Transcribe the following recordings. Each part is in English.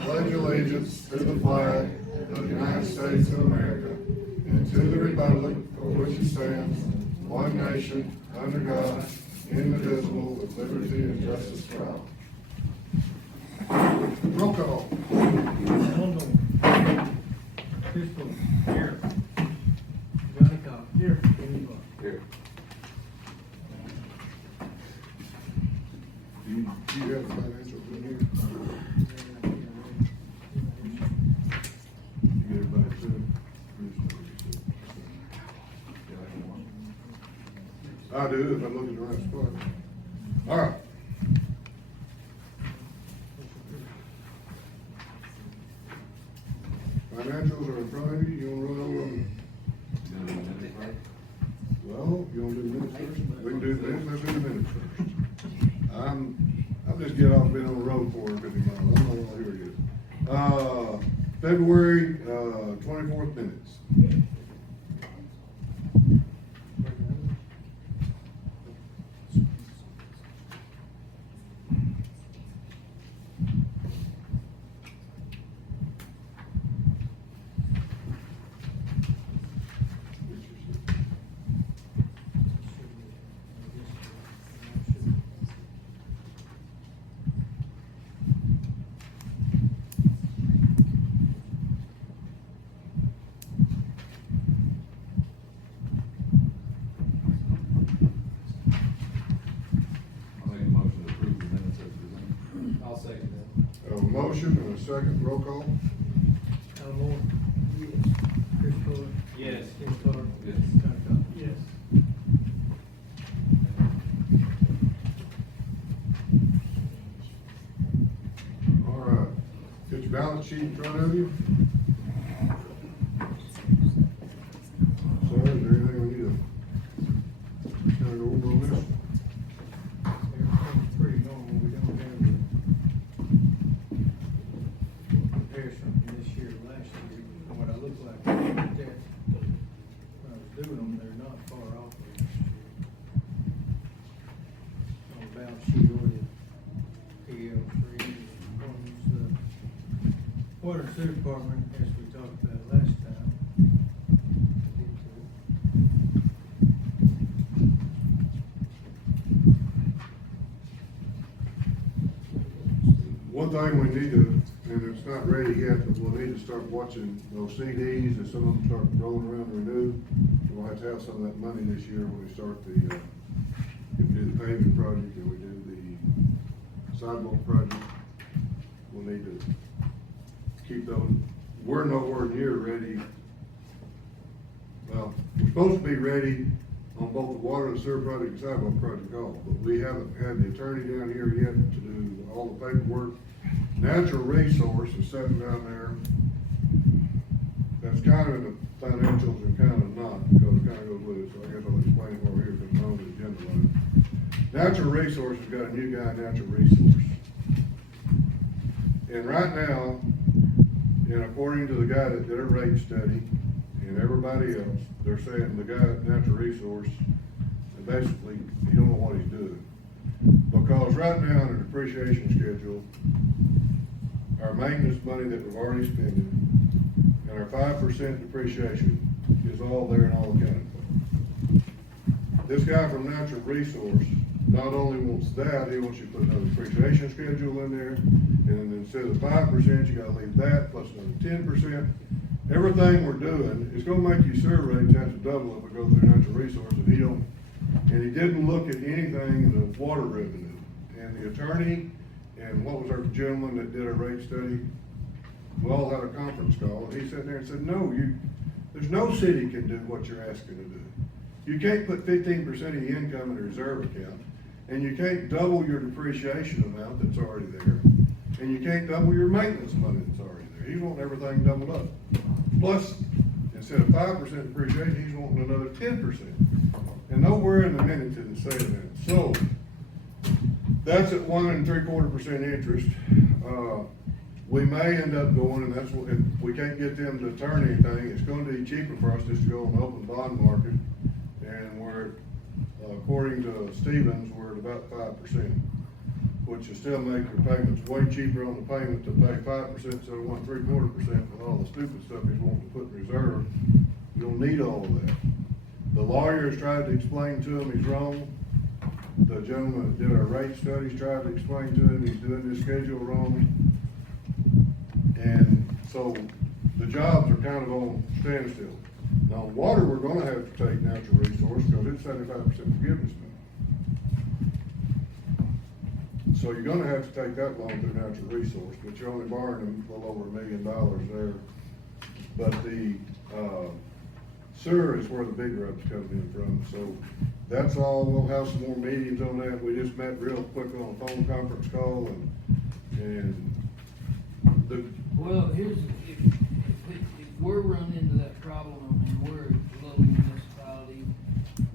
pledge allegiance to the flag of the United States of America and to the republic for which it stands, one nation, under God, indivisible, with liberty and justice for all. Roll call. Pistol, here. Johnny Cox, here. Here. Do you have financials in here? You get everybody to? I do, if I'm looking at the right spot. All right. Financials are in front of you. You want to run over them? Well, you want to do the minutes first? We can do the minutes. Let's do the minutes first. I'll just get off being on the road for 50 miles. I don't know here it is. February 24th minutes. Motion and a second, roll call. Al Moore. Yes. Chris Fuller. Yes. Tim Clark. Yes. Johnny Cox. Yes. All right, get your balance sheet in front of you. So, is there anything we need to kind of go over on this? Everything's pretty normal. We don't have the comparison from this year to last year. From what I look like, when I was doing them, they're not far off of last year. On the balance sheet or the PL3, the water and sewer department, as we talked about last time. One thing we need to, and it's not ready yet, but we'll need to start watching those CDs, and some of them start rolling around to renew. We'll have to have some of that money this year when we start the, if we do the pavement project and we do the sidewalk project. We'll need to keep those. We're nowhere near ready. Well, we're supposed to be ready on both the water and sewer project and sidewalk project all, but we haven't had the attorney down here yet to do all the paperwork. Natural resource is sitting down there. That's kind of in the financials and kind of not, because it kind of goes with it, so I guess I'll explain it over here because it's on the agenda line. Natural resource has got a new guy, natural resource. And right now, and according to the guy that did a rate study and everybody else, they're saying the guy at natural resource, basically, he don't know what he's doing. Because right now in the depreciation schedule, our maintenance money that we've already spent and our 5% depreciation is all there in all accounting for. This guy from Natural Resource not only wants that, he wants you to put another depreciation schedule in there, and then instead of 5%, you gotta leave that plus another 10%. Everything we're doing is gonna make your sewer rates have to double if we go through Natural Resource, and he didn't look at anything in the water revenue. And the attorney, and what was our gentleman that did a rate study, we all had a conference call, and he sat there and said, no, there's no city can do what you're asking to do. You can't put 15% of your income in a reserve account, and you can't double your depreciation amount that's already there, and you can't double your maintenance money that's already there. He's wanting everything doubled up. Plus, instead of 5% depreciation, he's wanting another 10%. And nowhere in the minutes did it say that. So, that's at 1 3/4% interest. We may end up going, and that's what, if we can't get them to turn anything, it's gonna be cheaper for us just to go on the open bond market. And we're, according to Stevens, we're at about 5%. which will still make your payments way cheaper on the payment to pay 5% instead of 1.75% with all the stupid stuff he's wanting to put in reserve. You don't need all of that. The lawyers tried to explain to him he's wrong. The gentleman that did our rate studies tried to explain to him he's doing his schedule wrong. And so the jobs are kind of on standstill. Now, water, we're gonna have to take natural resource because it's 75% forgiveness now. So you're gonna have to take that loan through natural resource, but you're only borrowing a little over $1 million there. But the, sewer is where the big rub's coming in from, so that's all. We'll have some more meetings on that. We just met real quick on a phone conference call and Well, here's, if we're running into that problem and we're a little municipality,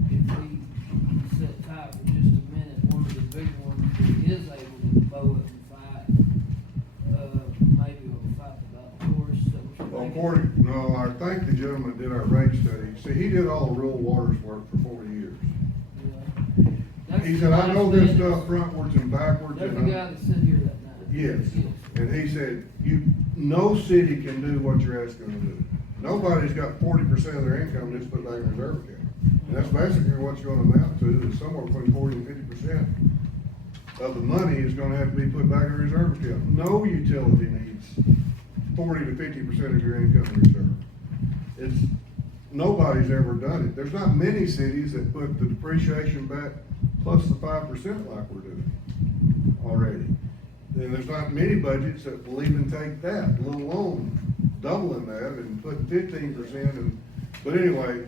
if we sit tight for just a minute, one of the big ones that is able to blow up and fight, maybe we'll fight the battle horse. no, I think the gentleman did our rate study. See, he did all the rural waters work for 40 years. Yeah. He said, I know this stuff frontwards and backwards. That's the and guy that said here that night. Yes, and he said, no city can do what you're asking them to do. Nobody's got 40% of their income just put back in reserve account. And that's basically what you're gonna amount to, is somewhere between 40 and 50% of the money is gonna have to be put back in reserve account. No utility needs 40 to 50% of your income in reserve. Nobody's ever done it. There's not many cities that put the depreciation back plus the 5% like we're doing already. And there's not many budgets that will even take that, let alone doubling that and putting 15% in. But anyway,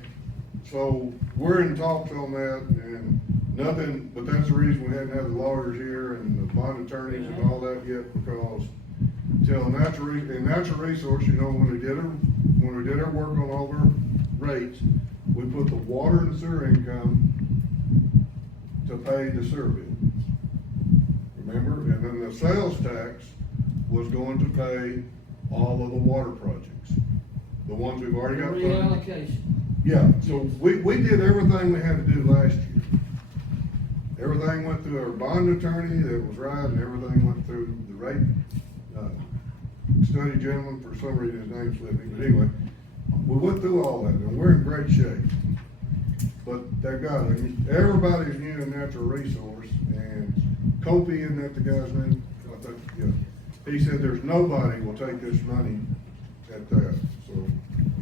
so we're in talks on that and nothing, but that's the reason we hadn't had the lawyers here and the bond attorneys and all that yet, because till natural resource, you know, when we did our work on all of our rates, we put the water and sewer income to pay the sewer bill. Remember? And then the sales tax was going to pay all of the water projects. The ones we've already got funded. Reallocation. Yeah, so we did everything we had to do last year. Everything went through our bond attorney that was right, and everything went through the rate, study gentleman, for some reason his name slipped me, but anyway, we went through all that, and we're in great shape. But that guy, everybody's new in natural resource, and Kopi, isn't that the guy's name? I think, yeah. He said there's nobody will take this money at that. So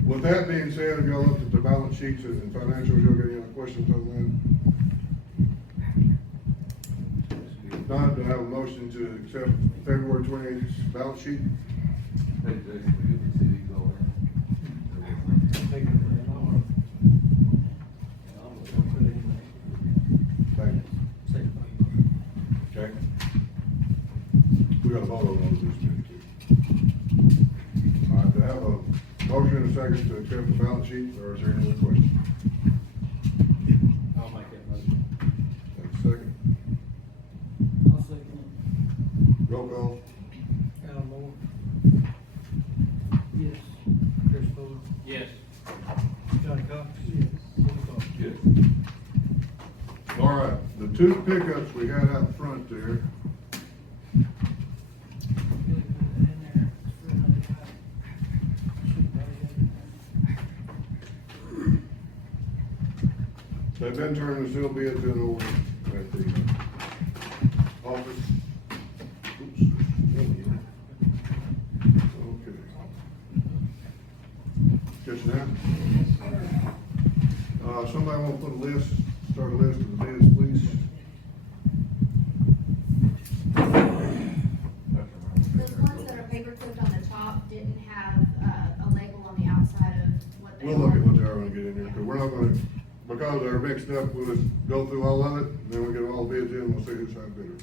with that being said, if y'all looked at the balance sheets and financials, y'all got any other questions on that? If not, do I have a motion to accept February 28th balance sheet? Hey, Jason, we get the CD going. Thank you. Okay. We got a vote on all of these things too. All right, do I have a motion and a second to accept the balance sheet, or is there any other questions? I'll make that motion. Have a second. I'll second Roll call. Al Moore, it. Yes. Chris Fuller, Yes. Johnny Cox. Yes. Jimmy Clark. Yes. All right, the two pickups we had out front there, they've been turning the steel bids in over at the office. Oops. Okay. Just now? Somebody want to put a list, start a list of the bids, please? Those ones that are paper clipped on the top didn't have a label on the outside of what they are. We'll look at what they are when we get in here, because we're not gonna, because they're mixed up, we'll just go through all of it, and then we get all the bids in, we'll see who's high bidder.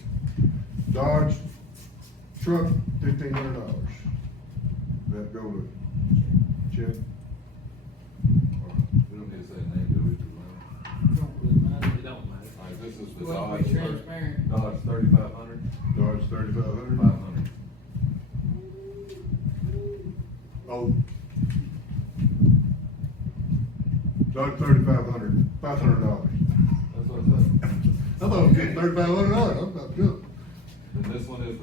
Dodge truck, $1,500. That go to Chevy? We don't need to say name, do we? Don't really matter. It don't matter. All right, this is the Well, Dodge. be transparent. Dodge 3500, Dodge 3,500? 500. Oh. Dodge 3,500, $500. That's what I said. I thought it was getting $3,500, I'm about good.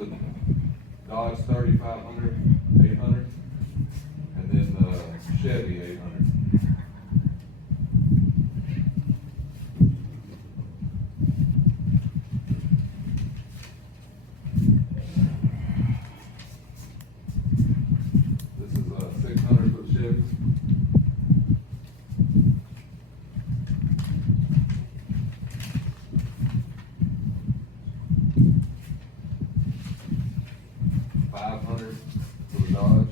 is the Dodge 3500, 800, and then the Chevy 800. This is a 600 foot Chevy. $500 for the Dodge.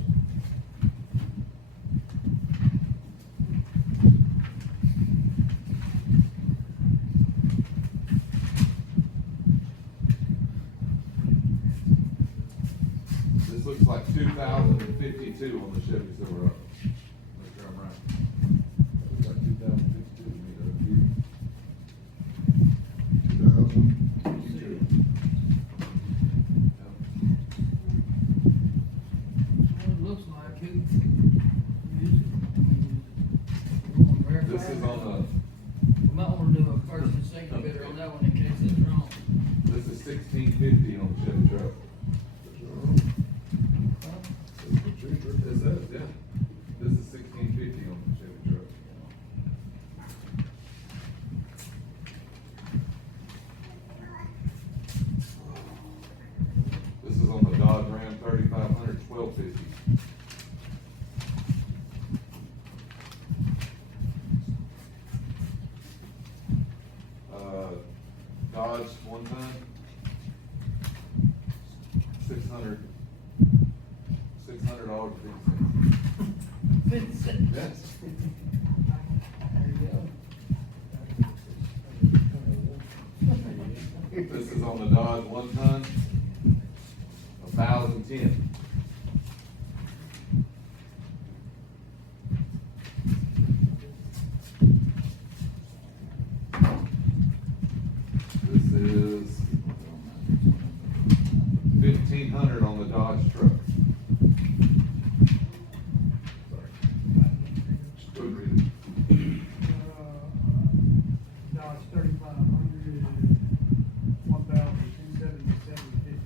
This looks like 2052 on the Chevy Silverado. Make sure I'm right. Looks like 2052 to me, though. 2052. It looks like it. Use it. This is on We might wanna do a first and second bidder on that one in case it's wrong. this is 1650 on the Chevy truck. It says, yeah. This is 1650 on the Chevy truck. This is on the Dodge Ram 3500, 1250. Dodge 1 ton, 600, $600 Fifty cents. Yes. There you go. This is on the Dodge 1 ton, 1,010. This is 1,500 on the Dodge truck. Sorry. Still reading. Dodge 3500, 1,277.50.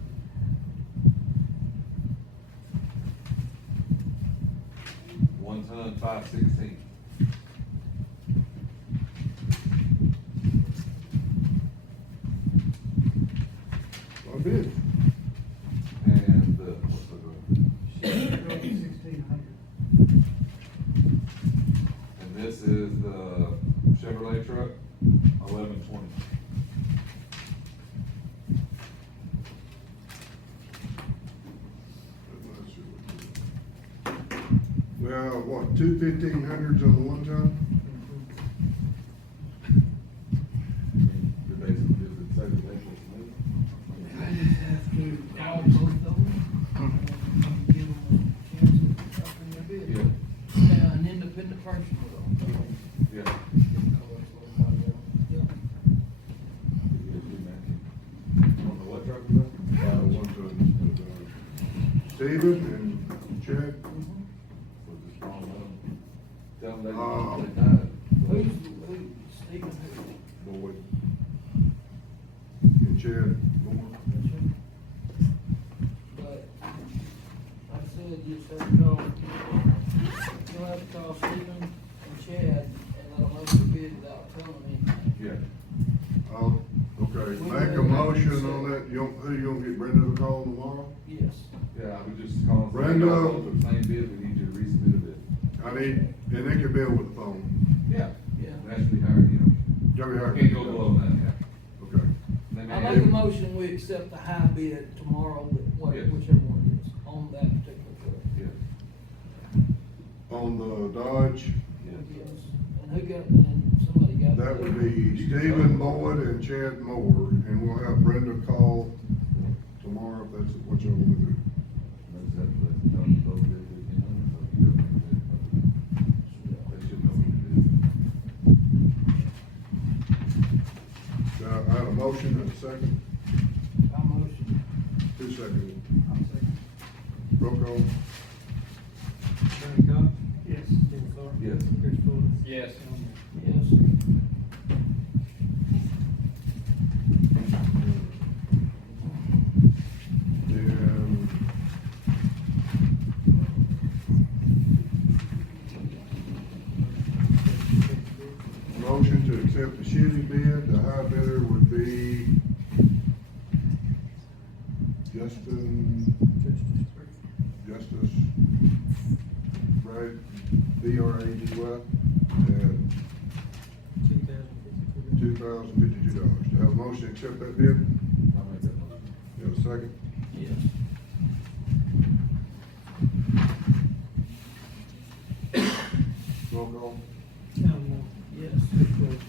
1 ton, 516. I bid. And, what's the, Chevy 1,600. and this is the Chevrolet truck, 1120. Well, what, 2 1500s on the 1 ton? You're basically just excited to make this move. I just have to call both of them. and Give them a chance of upping their bid. Yeah. Yeah, an independent person will. Yeah. Yeah. On the what truck is that? 1 ton. Steven and Chad? So just wrong one. Tell them they Oh. died. Who's, Stephen, who? Boyd. And Chad Moore. But, like I said, you just have to call, you'll have to call Stephen and Chad and let them know the bid without telling me. Yeah. Oh, okay, make a motion on that, who you gonna get Brenda to call tomorrow? Yes. Yeah, I would just call. Brenda. The same bid, we need you to resubmit a bid. I need, and they can bill with the phone. Yeah. Yeah. It has to be higher, you know. Joey Hart. Can't go below that, yeah. Okay, They may I make a have- motion, we accept the high bid tomorrow, but Yes. whichever one it is, on that particular truck. Yeah. on the Dodge, Yes. Yes. And who got, and somebody got. that would be Stephen Boyd and Chad Moore, and we'll have Brenda call tomorrow if that's what y'all wanna do. That's that, that's the both bids, you know, so you don't have to- They should know what So I have a motion and a second, I motion. 2 seconds, I'll second. roll call. Bernie Cox? Yes. Tim Clark? Yes. Chris Fuller? Yes. Yes. BRADY, at $2,052. Do I have a motion to accept that bid? I'll make that motion. You have a second? Yes. Roll call? Count Moore. Yes. Dick Clark.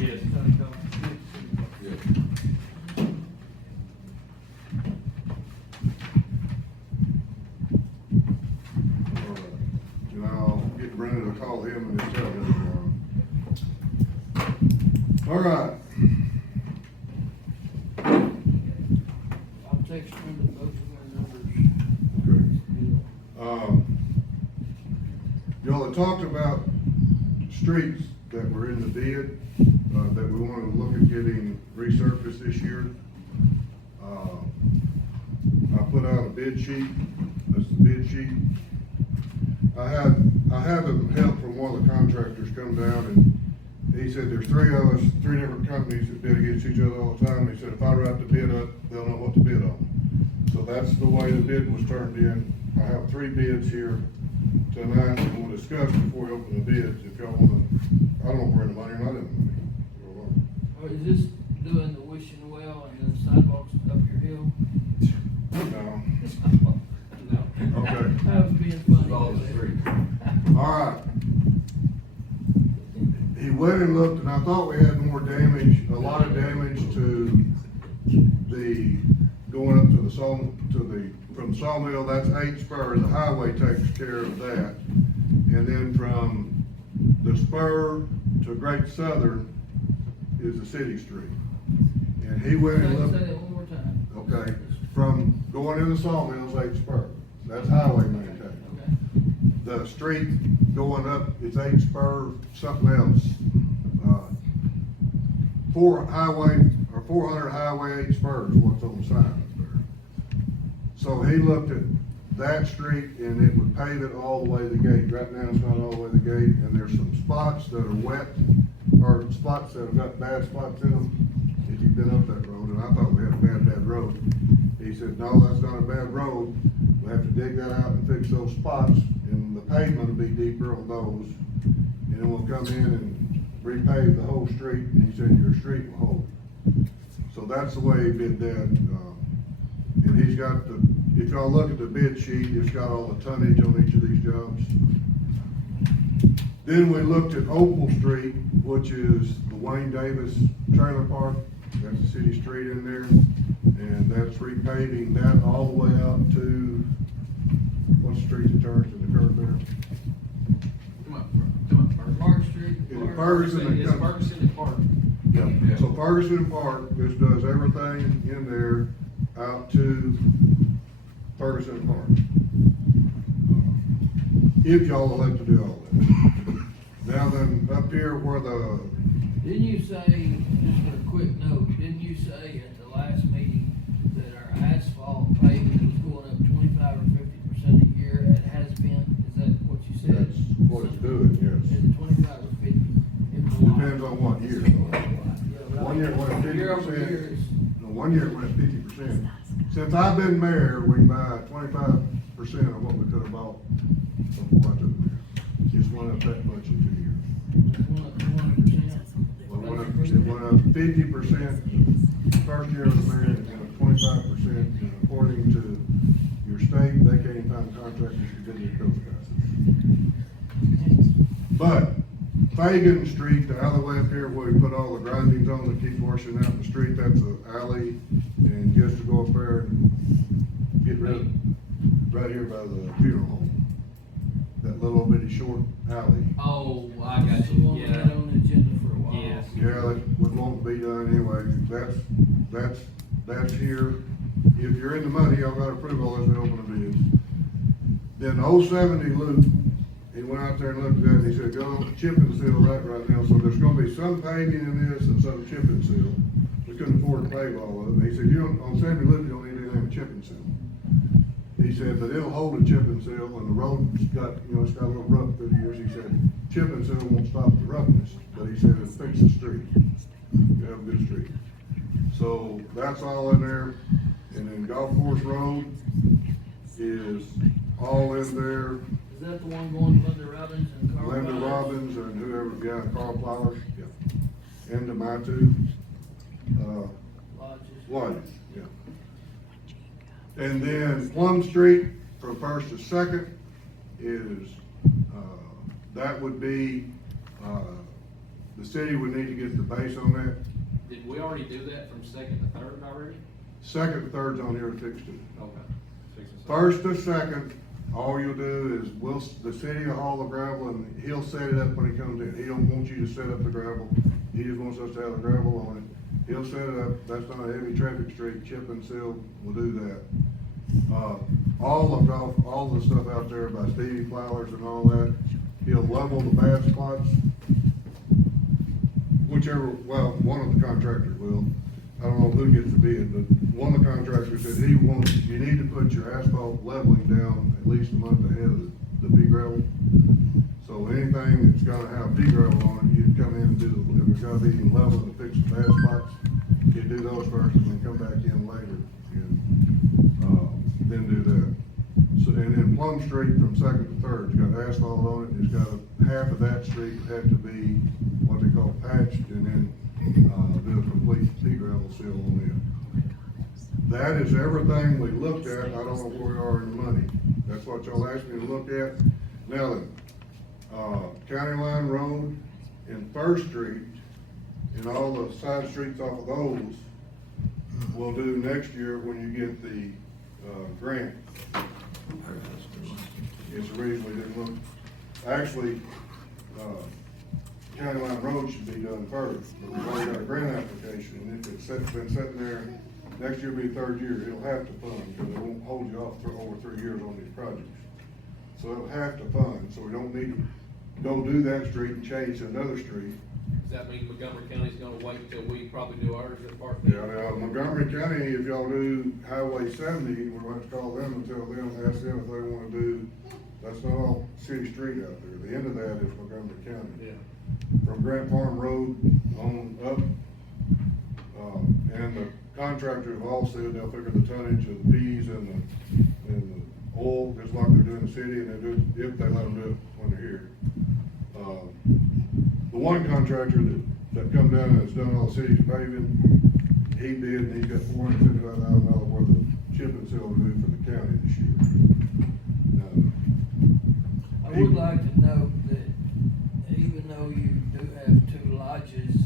Yes. Johnny Cox. City Clerk. Yeah. All right. And I'll get Brenda to call him and just tell him. All right. I'll text Brenda both of their numbers. Okay. Y'all had talked about streets that were in the bid, that we wanted to look at getting resurfaced this year. I put out a bid sheet, that's the bid sheet. I had them help from one of the contractors come down, and he said there's three of us, three different companies that bid against each other all the time. He said if I write the bid up, they'll know what to bid on. So that's the way the bid was turned in. I have three bids here tonight that we'll discuss before we open the bids. If y'all wanna, I don't know if we're in the money or not in the money. Or is this doing the wishing well and the sidewalks up your hill? No. No. Okay. That was being funny. All the three. All right. He went and looked, and I thought we had more damage, a lot of damage to the, going up to the from the sawmill, that's 8 spur, the highway takes care of that. And then from the spur to Great Southern is the city street. And he went and Say looked. that one more time. Okay, from going in the sawmills, 8 spur, that's highway maintained. Okay. The street going up, it's 8 spur, something else. 400 highway 8 spurs, what's on the sign up there. So he looked at that street and it would pave it all the way to the gate. Right now, it's not all the way to the gate, and there's some spots that are wet, or spots that have got bad spots in them, if you've been up that road, and I thought we had a bad road. He said, no, that's not a bad road, we have to dig that out and fix those spots, and the pavement will be deeper on those, and then we'll come in and repave the whole street, and he said, your street will hold. So that's the way he did that, and he's got if y'all look at the bid sheet, it's got all the tonnage on each of these jobs. Then we looked at Opal Street, which is the Wayne Davis Trailer Park, that's the city street in there, and that's repaving that all the way out to, what street that turns to the curve there? Come on, Park Street. Is it Park- Ferguson? It's Ferguson and Park. Yeah. So Ferguson Park, this does everything in there out to Ferguson Park. If y'all will have to do all that. Now then, up here where the, Didn't you say, just for a quick note, didn't you say at the last meeting that our asphalt paving was going up 25 or 50% a year? It has been, is that what you said? that's what it's doing, Is yes. it 25 or 50? It was a lot. Depends on what year. Yeah, but One year it went 50%. Year over year is, No, 1 year it went 50%. Since I've been mayor, we can buy 25% of what we could have bought before I took the mayor. Just went up that much in 2 years. it went up 200%. Well, it went up 50% first year of the mayor, and then 25%, and according to your state, they can't even find contractors to get those prices. But Fagan Street, the alleyway up here where we put all the grindings on that keep washing out in the street, that's an alley, and just to go up there and get rid of, right here by the funeral home, that little bitty short alley. Oh, I got That's the one we had on the agenda for a while. Yes. Yeah, that would won't be done anyway, that's here. If you're in the money, y'all gotta approve all this and open the bids. Then the 070 loop, he went out there and looked at that, and he said, go chip and seal that right now, so there's gonna be some paving in this and some chip and seal. We couldn't afford to pave all of it, he said, on 70 loop, you don't need anything with chip and seal. He said, but it'll hold a chip and seal, and the road's got, it's got a little rough through the years, he said, chip and seal won't stop the roughness, but he said, it'll fix the street. You have a good street. So, that's all in there, and then Golf Course Road is all in there. Is that the one going to Linda Robbins and Carl? Linda Myers? Robbins and whoever's behind Carl Flowers, yeah. Into my two, Lodges. lodges, yeah. And then Plum Street from First to Second is, that would be, the city would need to get the base on that. Did we already do that from second to third already? Second and third's on here fixed it. Okay. Fix this up. First to second, all you'll do is, the city will haul the gravel and he'll set it up when he comes in. He don't want you to set up the gravel, he just wants us to have the gravel on it. He'll set it up, that's not a heavy traffic street, chip and seal will do that. All the stuff out there by Stevie Flowers and all that, he'll level the bad spots. Whichever, well, one of the contractors will. I don't know who gets the bid, but one of the contractors said you need to put your asphalt leveling down at least a month ahead of the pea gravel. So anything that's gonna have pea gravel on it, you'd come in and do, if it's gotta be level to fix the bad spots, you do those first and then come back in later and, then do that. So, and then Plum Street from Second to Third, it's got asphalt on it, it's got half of that street would have to be what they call patched and then, do a complete pea gravel seal on it. That is everything we looked at. I don't know where we are in the money. That's what y'all asked me to look at. Now then, County Line Road and First Street and all the side streets off of those we'll do next year when you get the, grant. It's the reason we didn't look. Actually, County Line Road should be done first, but we've already got a grant application, and if it's been sitting there, next year will be the third year, it'll have to fund, because it won't hold you off for over 3 years on these projects. So it'll have to fund, so we don't need to go do that street and change to another street. Does that mean Montgomery County's gonna wait until we probably do ours at Park? Yeah, now Montgomery County, if y'all do Highway 70, we're going to call them and tell them, ask them if they wanna do, that's not all city street out there, the end of that is Montgomery County. Yeah. From Grant Farm Road on up, and the contractors have all said they'll figure the tonnage of the peas and the oil, just like they're doing in the city, and they do, if they let them do it when they're here. The one contractor that come down and has done all the city's paving, he did, and he's got $455,000 worth of chip and seal to do for the county this year. I would like to note that even though you do have two lodges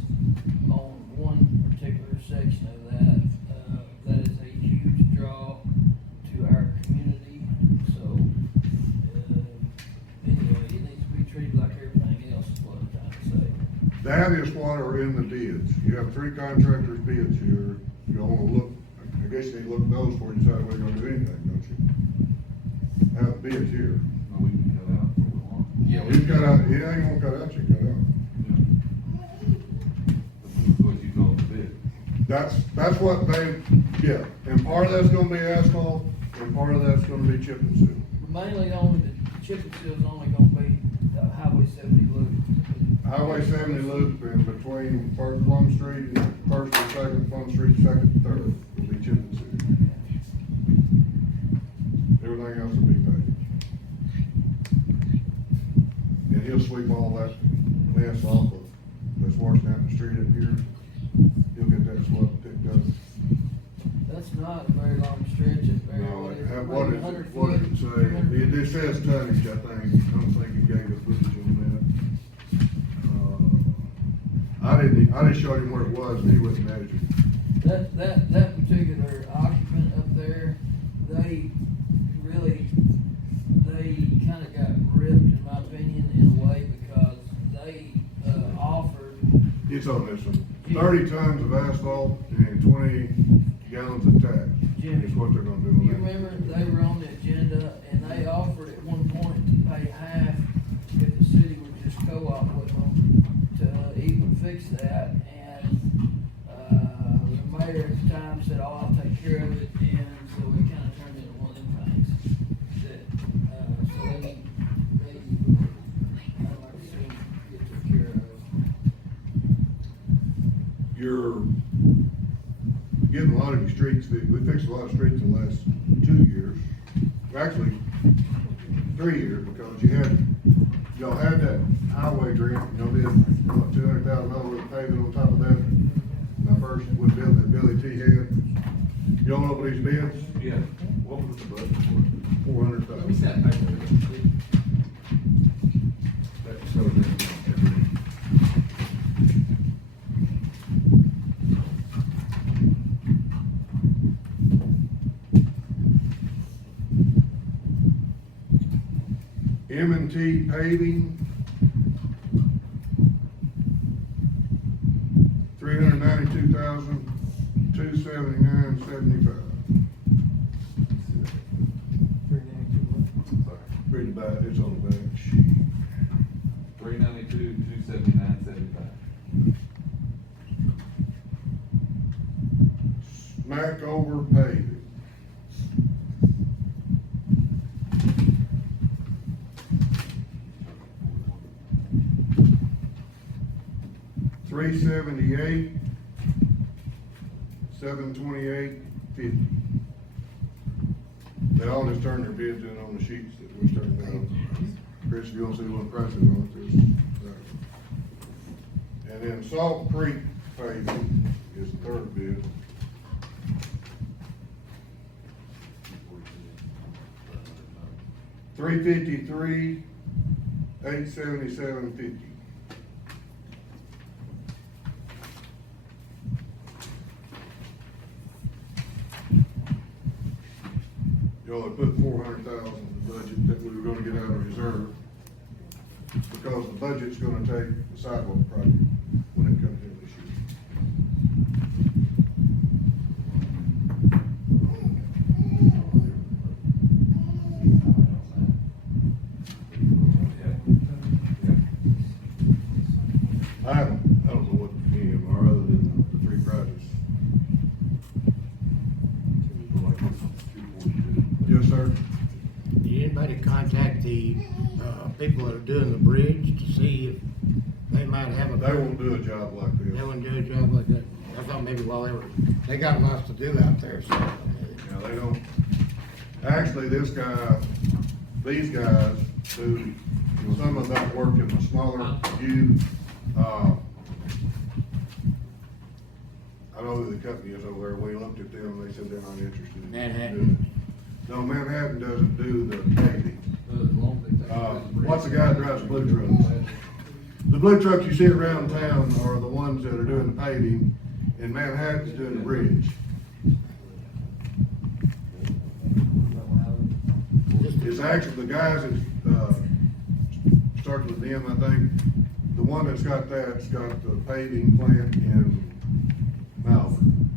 on one particular section of that, that is a huge draw to our community. So, anyway, it needs to be treated like everything else, is what I'm trying to say. That is what are in the bids. You have 3 contractors' bids here. You wanna look, I guess you need to look at those before you decide whether you're gonna do anything, don't you? Have the bids here. No, we can cut out what we want. Yeah, You cut out, it ain't gonna cut out, you cut out. This is what you told the bid. That's what they, yeah, and part of that's gonna be asphalt, and part of that's gonna be chip and seal. Mainly only, the chip and seal is only gonna be Highway 70 loop. Highway 70 loop in between First Plum Street and First and Second Plum Street, Second and Third will be chip and seal. Everything else will be paved. And he'll sweep all that mess off of, that's washing out the street up here. He'll get that swept picked up. That's not a very long stretch, it's very, No, what is it, what maybe is 100 it, what feet? did it say? 200 It says tonnage, I think, I don't think he gave us footage on that. I just showed him where it was, and he wouldn't measure. That particular occupant up there, they kinda got ripped, in my opinion, in a way, because they, offered, It's on this one, 30 tons of asphalt and 20 gallons of tax, Jimmy, is what they're gonna do on you that. remember, they were on the agenda, and they offered at one point to pay half if the city would just co-op with them to even fix that, and, the mayor at the time said, oh, I'll take care of it, and so it kinda turned into one of them things that, so they, I'd like to see them get took care of. You're getting a lot of your streets, we fixed a lot of streets in the last 2 years. Actually, 3 years, because y'all had that highway grant, y'all did, what, $200,000 worth of paving on top of that? My first with Bill, that Billy T had. Y'all know what these bids? Yeah, what was the budget for? $400,000. Let me see that paper. That shows it. M&T paving. $392,279.75. Sorry. Read it back, it's on the back sheet. 392, 279, 75. Smack over paving. $378, $728.50. They all just turn their bids in on the sheets that we're turning down. Chris, if you want to see what price is on it, there's. And then Salt Creek paving is the third bid. $353, $877.50. Y'all had put $400,000 in the budget that we were gonna get out of reserve, because the budget's gonna take the sidewalk project when it comes in this year. I don't know what any of them are, other than the three projects. Yes, sir. Did anybody contact the, people that are doing the bridge to see if they might have a? They won't do a job like this. They wouldn't do a job like that? I thought maybe while they got lots to do out there, so. Yeah, they don't, actually, these guys who, some of them work in the smaller view, I know who the company is over there, we looked at them, and they said they're not interested in. Manhattan. doing it. No, Manhattan doesn't do the paving. What's the guy that drives the blue trucks? The blue trucks you see around town are the ones that are doing the paving, and Manhattan's doing the bridge. It's actually the guys that, starts with them, I think, the one that's got that's got the paving plant in Malvern.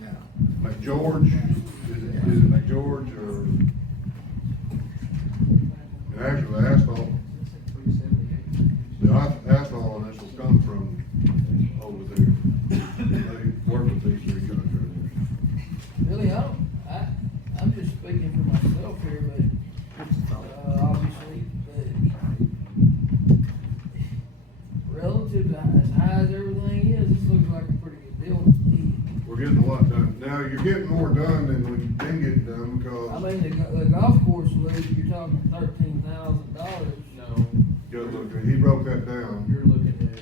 Yeah. McGeorge, is it McGeorge or? And actually, the asphalt, asphalt on this will come from over there. They work with these three contractors. Really, I'm just speaking for myself here, but, obviously, but relative to as high as everything is, this looks like a pretty good deal to me. We're getting a lot done. Now, you're getting more done than we can get done because. I mean, the golf course loop, you're talking $13,000. No, Good look, he broke that down. you're looking at,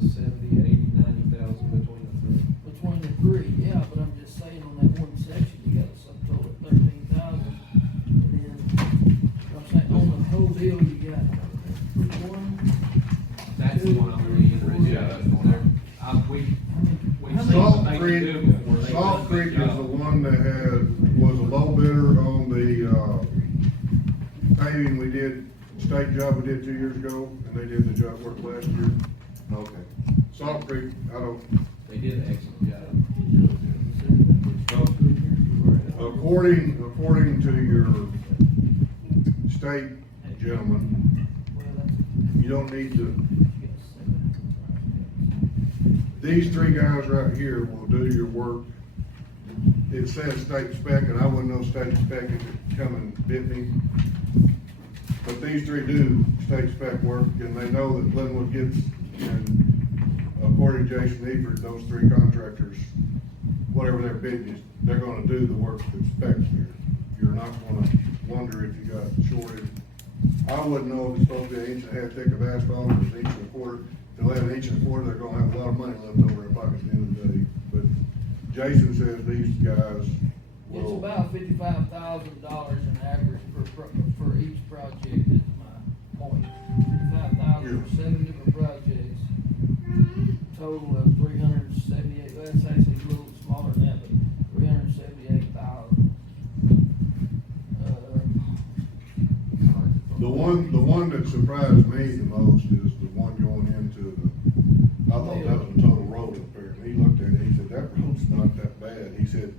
70, 80, 90,000 between the three. Between the three, yeah, but I'm just saying on that one section, you got a subtotal of 13,000. And then, I'm saying on the whole deal, you got one. That's the one I'm really interested in. Yeah, that's the one there. We Salt they Creek, can do before they Salt do a Creek good is the job. one that was a low bidder on the, paving we did, state job we did 2 years ago, and they did the job work last year. Okay. Salt Creek, I don't, They did an excellent job. according to your state gentleman, you don't need to, these three guys right here will do your work. It says state spec, and I wouldn't know state spec if it come and bit me. But these three do state spec work, and they know that Glenwood gets, and according to Jason Ebert, those three contractors, whatever their bid is, they're gonna do the work that specs here. You're not gonna wonder if you got shorted. I wouldn't know if it's supposed to be an inch and a half thick of asphalt or an inch and a quarter. If they have an inch and a quarter, they're gonna have a lot of money left over in their pocket at the end of the day. But Jason says these guys It's will. about $55,000 in average for each project, is my point. 55,000 for 7 different projects, total of 378, well, that's actually a little smaller than that, but 378,000. The one that surprised me the most is the one going into the, I thought that was a total road up there. And he looked at it, he said, that road's not that bad. He said,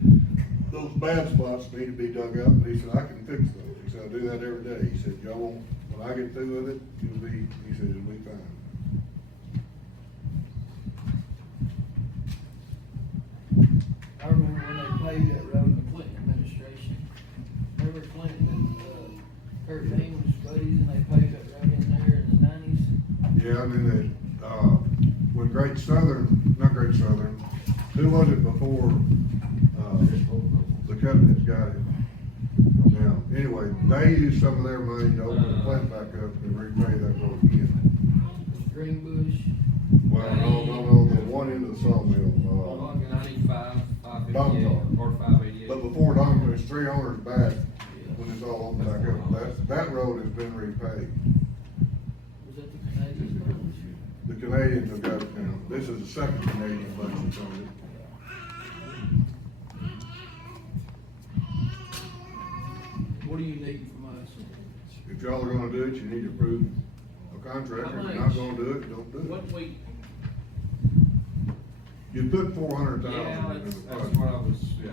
those bad spots need to be dug up. He said, I can fix those. He said, I do that every day. He said, y'all won't, when I get through with it, you'll be, he said, it'll be fine. I remember when they paved that road in the Clinton administration. Remember Clinton and, Kurt Dean was buddies and they paved that road in there in the 90s? Yeah, and then they, when Great Southern, not Great Southern, who was it before, the Covenants got it? Now, anyway, they used some of their money to open the plant back up and repay that road again. Greenbush. Well, no, the one into the sawmill, 95, 558, Domtar. or 588. but before Don, there's 3 owners back, when it's all opened back up, that road has been repaid. Was that the Canadian bunch? The Canadians have got it now, this is the second Canadian bunch that's on it. What do you need from us? If y'all are gonna do it, you need to approve a contract, if you're not gonna do it, don't do What it. we, You put 400,000 yeah, into the that's project. what I was, yeah.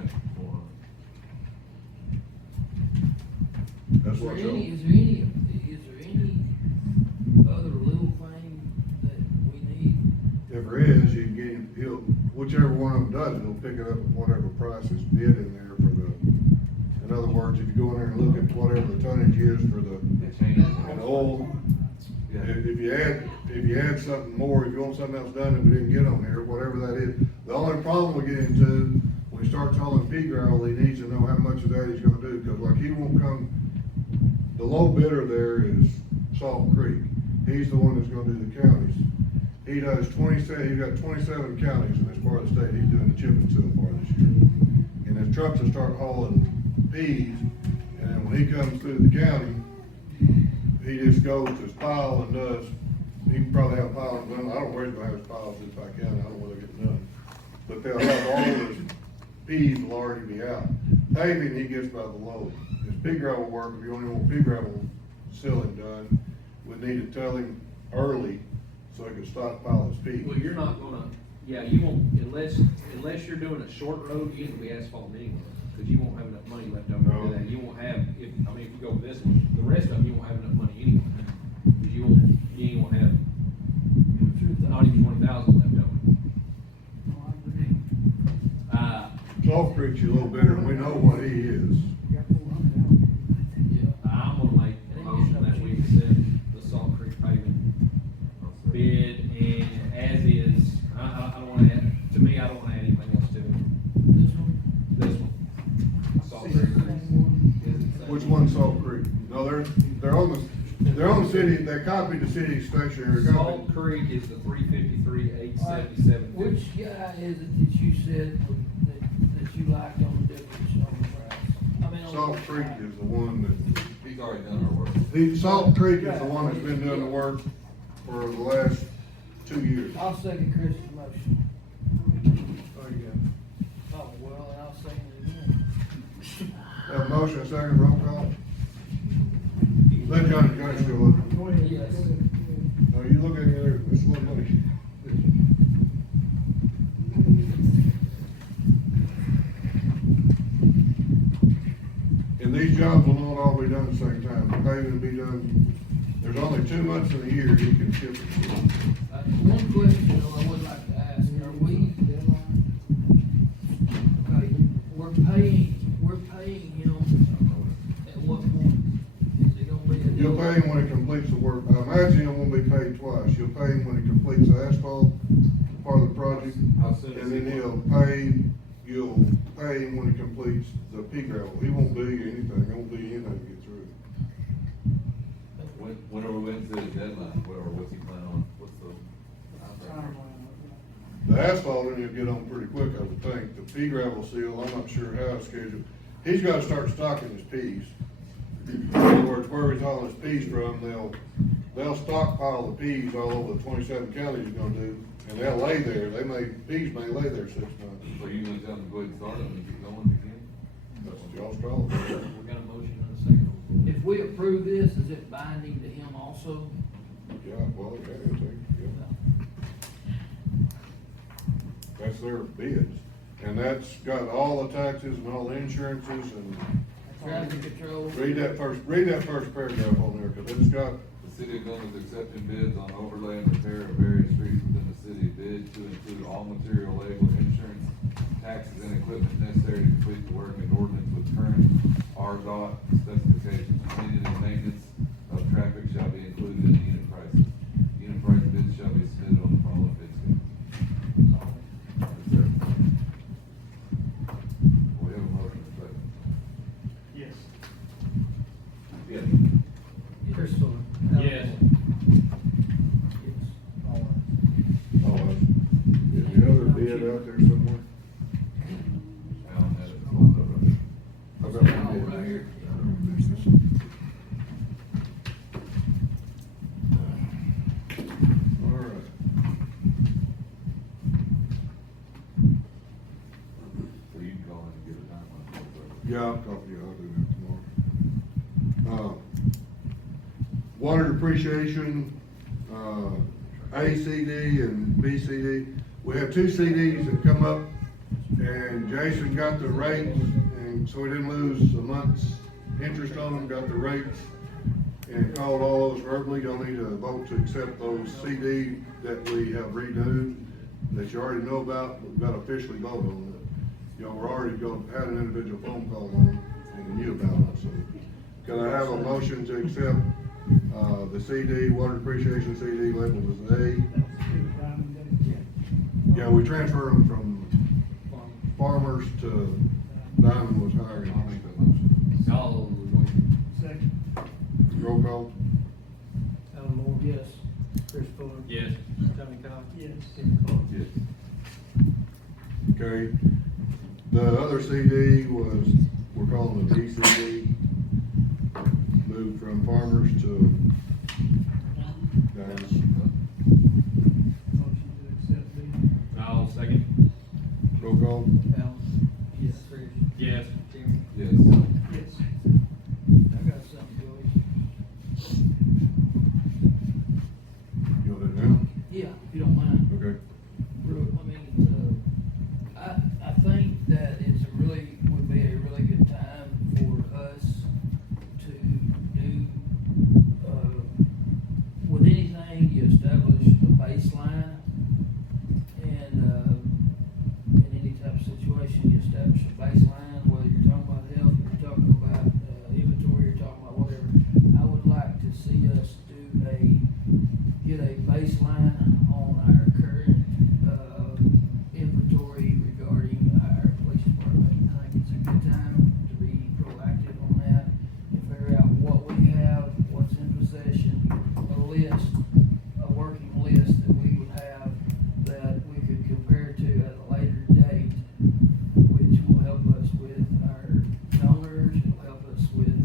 That's Is there what any, y'all, is there any other little thing that we need? if there is, you can get him, whichever one of them does it, he'll pick it up at whatever price is bid in there for the, in other words, if you go in there and look at whatever the tonnage is for the, and oil, if you add something more, if you want something else done that we didn't get on here, whatever that is, the only problem we get into, when he starts hauling pea gravel, he needs to know how much of that he's gonna do, cause like he won't come, the low bidder there is Salt Creek, he's the one that's gonna do the counties. He does 27, he's got 27 counties in this part of the state, he's doing the chip and seal part this year. And his trucks will start hauling peas, and then when he comes through the county, he just goes to his pile and does, he can probably have piles done, I don't know where he's gonna have his piles in Pike County, I don't know where they're getting done. But they'll have all his peas will already be out. Paving, he gets by the load. His pea gravel work, if you only want pea gravel sealing done, we need to tell him early so he can stockpile his peas. Well, you're not gonna, yeah, you won't, unless you're doing a short road, you ain't gonna be asphalt anyway, cause you won't have enough money left over No. for that. You won't have, if you go with this one, the rest of them, you won't have enough money anyway. Cause you ain't gonna have, not even 20,000 left over. Salt Creek's a little better, and we know what he is. Yeah. I'm gonna make a motion that we accept the Salt Creek paving bid and as is. I don't wanna add, to me, I don't wanna add anything else to it. This one? This one. Salt Creek. Which one's Salt Creek? No, they're on the city, they copied the city stationery. Salt Creek is the 353,877. Which guy is it that you said that you liked on the difference on the price? I mean, on Salt the- Creek is the one that, He's already done our work. Salt Creek is the one that's been doing the work for the last 2 years. I'll second Chris's motion. There you go. Oh, well, and I'll second it again. Have a motion, a second, roll call. Let Johnny still look. Go ahead. Yes. Go ahead. No, you look at there, it's a little money. And these jobs will not all be done at the same time. The paving will be done, there's only 2 months in a year you can ship it. One question though I would like to ask, are we, okay, we're paying him at what point? Is it gonna be a? You'll pay him when he completes the work. I imagine he won't be paid twice. You'll pay him when he completes the asphalt part of the project. How soon is And then he- you'll pay him when he completes the pea gravel. He won't be anything, he won't be anything to get through. when's the deadline, or what's he planning on, what's the? The asphalt, he'll get on pretty quick, I would think. The pea gravel seal, I'm not sure how it's scheduled. He's gotta start stocking his peas. In other words, where he's hauling his peas from, they'll stockpile the peas all over the 27 counties he's gonna do, and they'll lay there. Peas may lay there 6 months. So you gonna tell him to go ahead and start them and get going again? That's y'all's call. We got a motion and a second. If we approve this, is it binding to him also? Yeah, well, yeah, it'll take, yeah. That's their bids, and that's got all the taxes and all the insurances and Traffic control? read that first paragraph on there, cause it's got, The city of Glenwood is accepting bids on overlay and repair of various streets within the city. Bid to include all material, labor, insurance, taxes, and equipment necessary to complete the work in accordance with current RDOT specifications. Cleaning and maintenance of traffic shall be included in the unit prices. Unit price bids shall be submitted on the following bid schedule. That's it. We have a motion, second. Yes. Yeah. Chris Fuller. Yes. Yes. All right. oh, is the other bid out there somewhere? Alan had it pulled up. I've got Oh, one bid. right here. All right. So you can call in and get a timeline. Yeah, I'll copy you, I'll do that tomorrow. Water depreciation, A CD and B CD. We have 2 CDs that come up, and Jason got the rates, and so we didn't lose a month's interest on them, got the rates, and called all those verbally. Y'all need a vote to accept those CD that we have renewed, that you already know about, but we've got to officially vote on it. Y'all were already had an individual phone call on it, and knew about it, so. Can I have a motion to accept, the CD, water depreciation CD labeled as A? Yeah, we transfer them from farmers to Diamond was hiring. I'll make that motion. All. Second. Roll call? Alan Moore. Yes. Chris Fuller. Yes. Tommy Cox. Yes. Tim Clark. Yes. Okay. The other CD was, we're calling it DCD. Moved from farmers to Diamond. Motion to accept the. All second. Roll call? Alan. Yes. Chris. Yes. Jimmy. Yes. Yes. I got something, Joey. You want it now? Yeah, if you don't mind. Okay. I think that would be a really good time for us to do, with anything, you establish a baseline. And, in any type of situation, you establish a baseline, whether you're talking about health, you're talking about, inventory, you're talking about whatever. I would like to see us get a baseline on our current, inventory regarding our police department. I think it's a good time to be proactive on that, and figure out what we have, what's in possession, a working list that we would have that we could compare to at a later date, which will help us with our donors, it'll help us with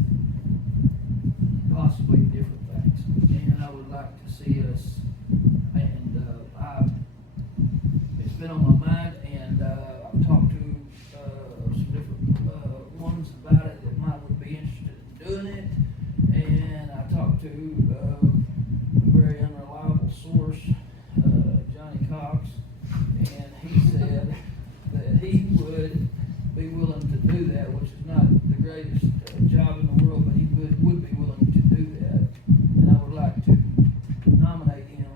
possibly different things. And I would like to see us, and, it's been on my mind, and, I've talked to, some different, ones about it that would be interested in doing it. And I talked to, a very unreliable source, Johnny Cox, and he said that he would be willing to do that, which is not the greatest job in the world, but he would be willing to do that. And I would like to nominate him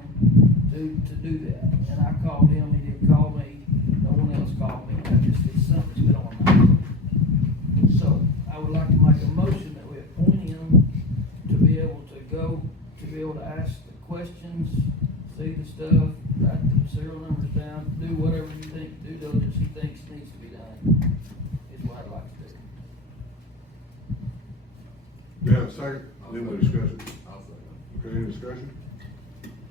to do that. And I called him, he didn't call me, no one else called me, it's something that's been on my mind. So, I would like to make a motion that we appoint him to be able to ask the questions, see the stuff, write the serial numbers down, do whatever you think, due diligence he thinks needs to be done, is what I'd like to do. You have a second? Then we'll discuss it. I'll second. Okay, any discussion?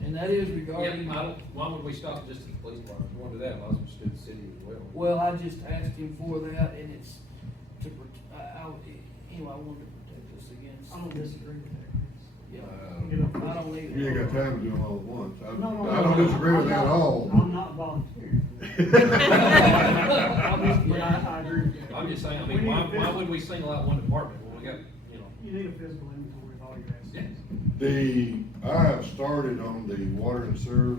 And that is Yeah, regarding, why would we stop just at the police department? If we want to do that, might as well just do the city as well. well, I just asked him for that, and it's to, anyway, I wanted to protect us against. I don't disagree with that, Chris. Yeah, I don't need it. You ain't got time to do them all at once. No, I don't disagree with that at all. I'm not volunteering. But I agree with you. I'm just saying, I We mean, need why a physical- would we single out one department when we got, you know? You need a physical inventory of all your assets. I have started on the water and sewer.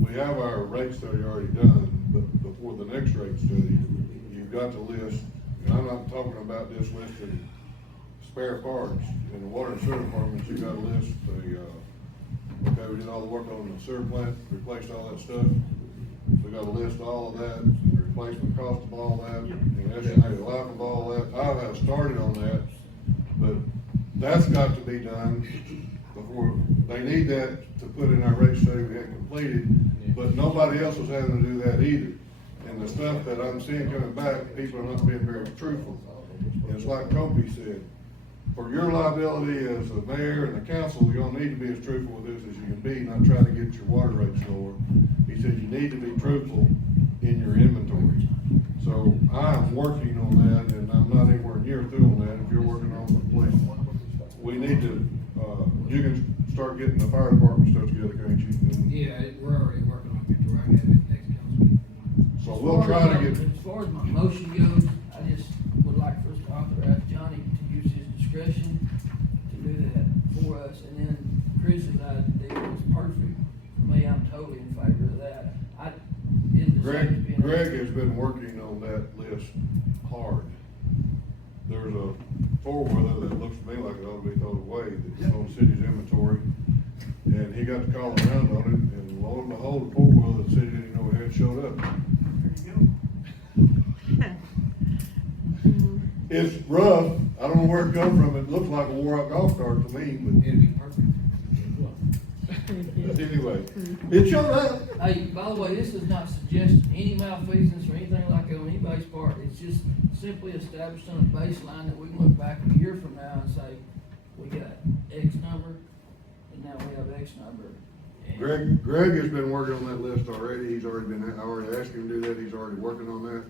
We have our rate study already done, but before the next rate study, you've got to list, and I'm not talking about just listing spare parts. In the water and sewer departments, you gotta list okay, we did all the work on the sewer plant, replaced all that stuff. We gotta list all of that, the replacement cost of all that, and estimated life of all that. I have started on that, but that's got to be done before, they need that to put in our rate study we hadn't completed, but nobody else is having to do that either. And the stuff that I'm seeing coming back, people are not being very truthful. And it's like Kobe said, for your liability as the mayor and the council, you're gonna need to be as truthful with this as you can be, not try to get your water rates lower. He said you need to be truthful in your inventory. So I'm working on that, and I'm not anywhere near through on that. If you're working on the police, we need to, you can start getting the fire department stuff together, can't you? And Yeah, we're already working on inventory, I got it next council meeting. so we'll try to get, As far as my motion goes, I just would like first to authorize Johnny to use his discretion to do that for us, and then Chris's idea was perfect. For me, I'm totally in favor of that. Greg has been working on that list hard. There's a four-wheeler that looks to me like it ought to be thrown away, that's on the city's inventory. And he got to calling around on it, and lo and behold, the four-wheeler the city didn't know we had showed up. There you go. It's rough, I don't know where it come from, it looks like a wore-out golf cart to me, It'd be perfect. but anyway, it showed up. Hey, by the way, this is not suggesting any malfeasance or anything like that on anybody's part. It's just simply establishing a baseline that we can look back a year from now and say, we got X number, and now we have X number. And Greg has been working on that list already, I already asked him to do that, he's already working on that.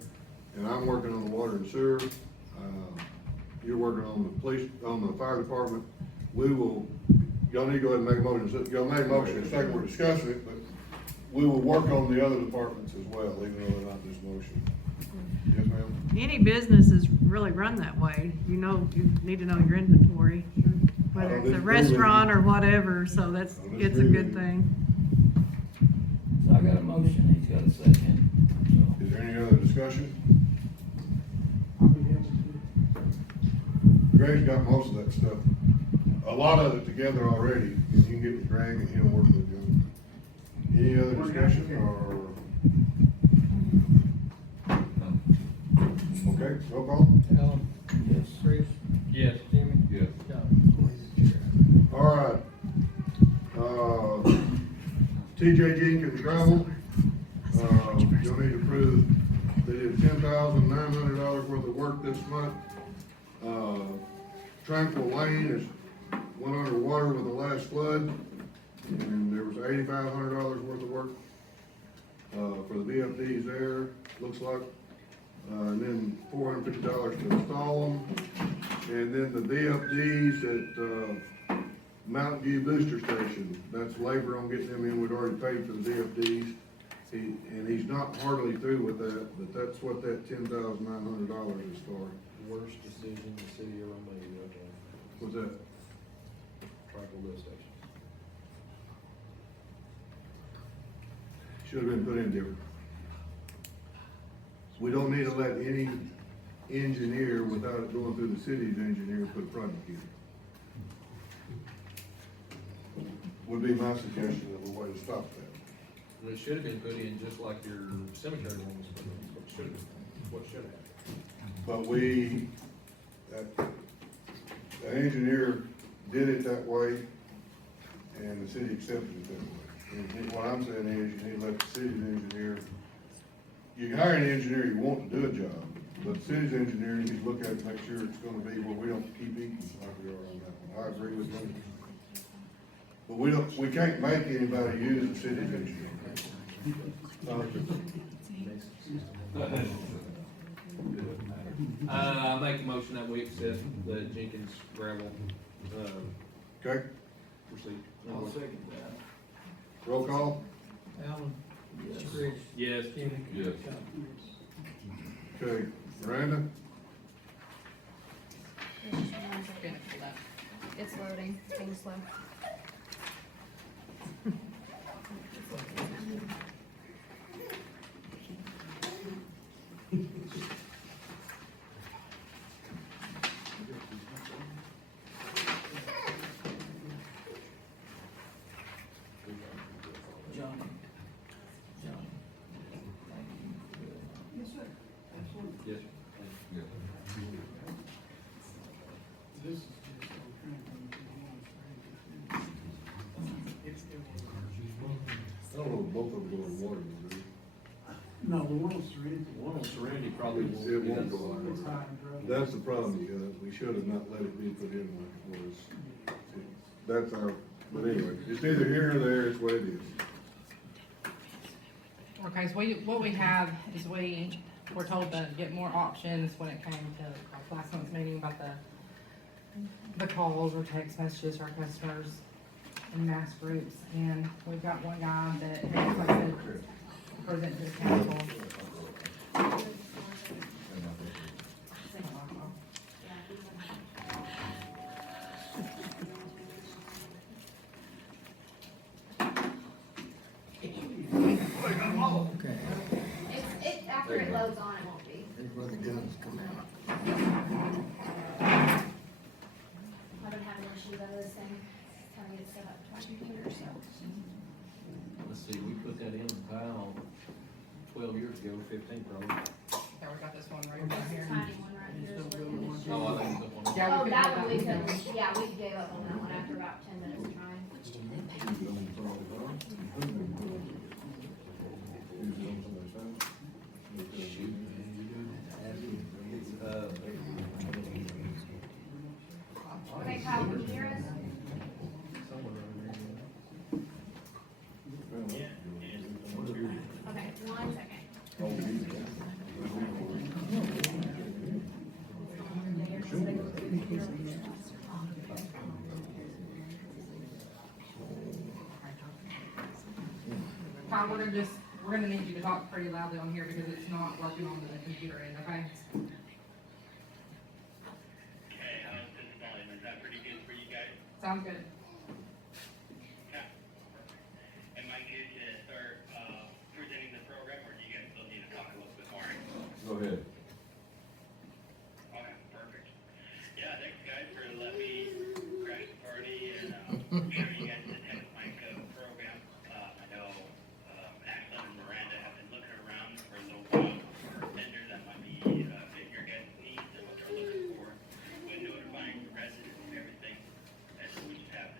And I'm working on the water and sewer, you're working on the police, on the fire department. Y'all need to go ahead and make a motion, y'all made a motion, in a second we're discussing it, but we will work on the other departments as well, even though they're not this motion. Yes, ma'am? Any business is really run that way. You need to know your inventory, whether it's a restaurant or whatever, so it's a good thing. So I got a motion, he's got a second, Is there any other discussion? I'll be happy to do Greg's got most of that stuff, a lot of it together already, and you can get with Greg and he'll work with you. Any other discussion or? Okay, roll call. Alan? Yes. Chris? Yes. Jimmy? Yes. John? All right. TJ Jenkins gravel, you'll need to prove they did $10,900 worth of work this month. Tranquil Lane went underwater with the last flood, and there was $8,500 worth of work, for the VFDs there, looks like. And then $450 to install them. And then the VFDs at, Mountain View Booster Station, that's labor on getting them in, we'd already paid for the VFDs. And he's not hardly through with that, but that's what that $10,900 is for. Worst decision the city ever made, okay. What's that? Tranquil lift station. Should have been put in different. We don't need to let any engineer, without it going through the city's engineer, put a project in. Would be my suggestion of a way to stop that. And it should have been put in just like your cemetery one was put in, that's what should have been, what should have. But the engineer did it that way, and the city accepted it that way. And what I'm saying is, you need to let the city's engineer, you can hire an engineer you want to do a job, but the city's engineer, you need to look at it, make sure it's gonna be where we don't keep eating like we are on that one. I agree with you. But we can't make anybody use the city ditch. I make a motion that we accept the Jenkins gravel, Okay, receipt. I'll second that. roll call, Alan? Chris? Yes. Kenny? Yes. okay, Miranda, It's loading, it's being slow. John. Yes, sir. Absolutely. Yes. Yes. This is just so kind of. It's. I don't know if both of them go in water, do they? No, the one on Serenity. One on Serenity probably won't. It won't go on. It's high and dry. That's the problem, we should have not let it be put in like it was. That's our, but anyway, it's either here or there, it's what it is. Okay, so what we have is we were told to get more options when it came to last month's meeting about the calls or text messages for our customers in mass groups. And we've got one guy that has requested to present to the council. After it loads on, it won't be. Here's where the guns come out. I've been having issues with this thing, trying to get it set up to my computer, so. Let's see, we put that in about 12 years ago, 15 probably. Yeah, we got this one right This down is here. tiny one right here is what it is. Oh, I think it's up on. Yeah, Oh, we that couldn't one we do that couldn't, yeah, we gave up on that one after about 10 minutes of trying. Shoot, man, you do that. Okay, Kyle, can you hear us? Somewhere around there. Okay, 1 second. Kyle, we're gonna need you to talk pretty loudly on here because it's not working on the computer end, okay? Okay, how's this volume? Is that pretty good for you guys? Sounds good. Yeah. Am I good to start, presenting the program, or do you guys still need to talk a little bit more? Go ahead. Okay, perfect. Yeah, thanks guys for letting me crash the party and, show you guys the tenant mic program. I know, Ashlyn and Myranda have been looking around for a little while for vendors that might be, fitting your guys' needs and what they're looking for when notifying the residents and everything. And so we just have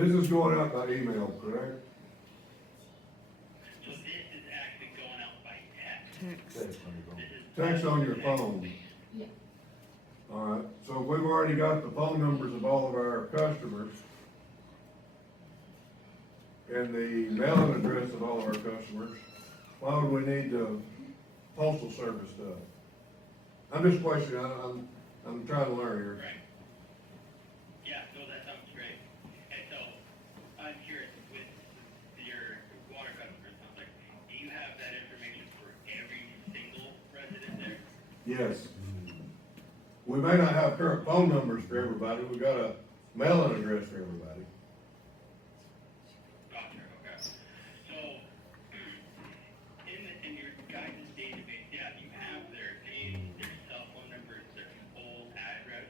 This is going out by email, correct? So this is actually going out by text. Text. This is- Text on your phone. Yeah. All right, so if we've already got the phone numbers of all of our customers and the mailing address of all of our customers, why would we need the postal service stuff? I'm just questioning, I'm trying to learn here. Right. Yeah, so that sounds great. And so, I'm curious, with your water customers, sounds like, do you have that information for every single resident there? Yes. We may not have current phone numbers for everybody, we got a mailing address for everybody. Gotcha, okay. So, in your guys' database, yeah, you have their name, their cell phone numbers, their full address.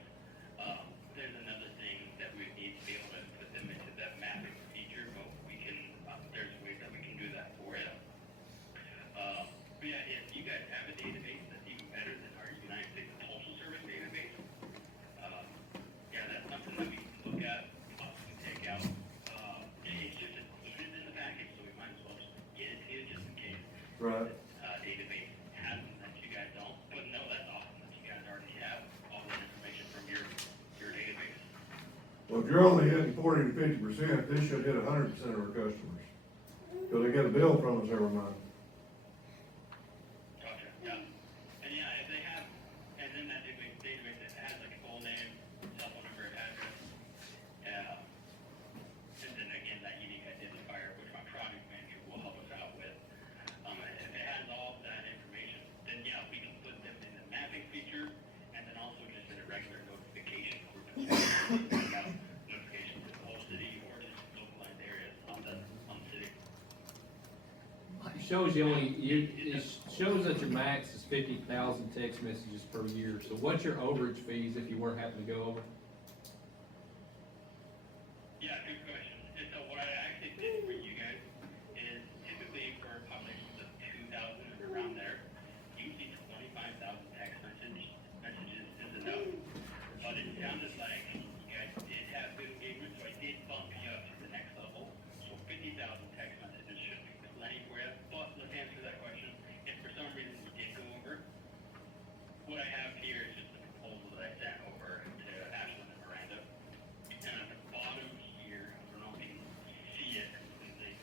There's another thing that we need to be able to put them into the mapping feature, but we can, there's ways that we can do that for you. But yeah, if you guys have a database that's even better than our United States Postal Service database, yeah, that's something that we can look at, possibly take out. It's just, it is in the package, so we might as well just get it to you just in case. Right. Database has them that you guys don't, but no, that's awesome that you guys already have all that information from your database. Well, if you're only hitting 40 to 50%, this should hit 100% of our customers. Cause they get a bill from us every month. Gotcha, yeah. And yeah, if they have, and then that database that has like a full name, cell phone number, address, and then again, that unique identifier, which my project manager will help us out with. If it has all of that information, then yeah, we can put them in the mapping feature, and then also just in a regular notification group. Notifications to the whole city or just localized areas on the city. It shows it shows that your max is 50,000 text messages per year. So what's your overage fees if you were having to go over? Yeah, good question. And so what I actually did for you guys is typically for populations of 2,000 and around there, usually 25,000 text messages is enough. But it sounded like you guys did have good engagement, so I did bump you up to the next level. So 50,000 text messages should be plenty for you. But let's answer that question. If for some reason you did go over, what I have here is just the proposal that I sent over to Ashlyn and Myranda. And at the bottom here, I don't know if you can see it completely.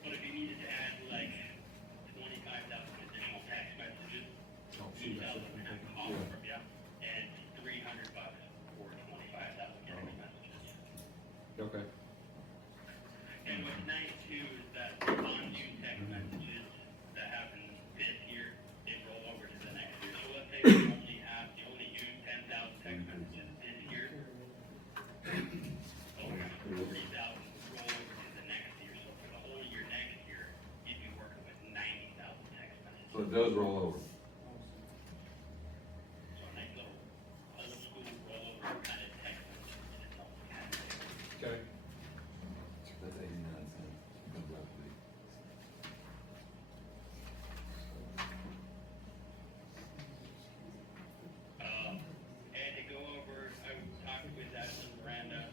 But if you needed to add like 25,000 additional text messages, 2,000 would have to cost from you, and $300 for 25,000 text messages. Okay. And what's nice too is that the unused text messages that happen this year, they roll over to the next year. So let's say you only use 10,000 text messages this year. Only 40,000 roll over to the next year. So for the whole year next year, you'd be working with 90,000 text messages. So it does roll over. So a nice little old school rollover kind of text message. Okay. That's 89 cents. Comes out to be. And to go over, I talked with Ashlyn and Myranda,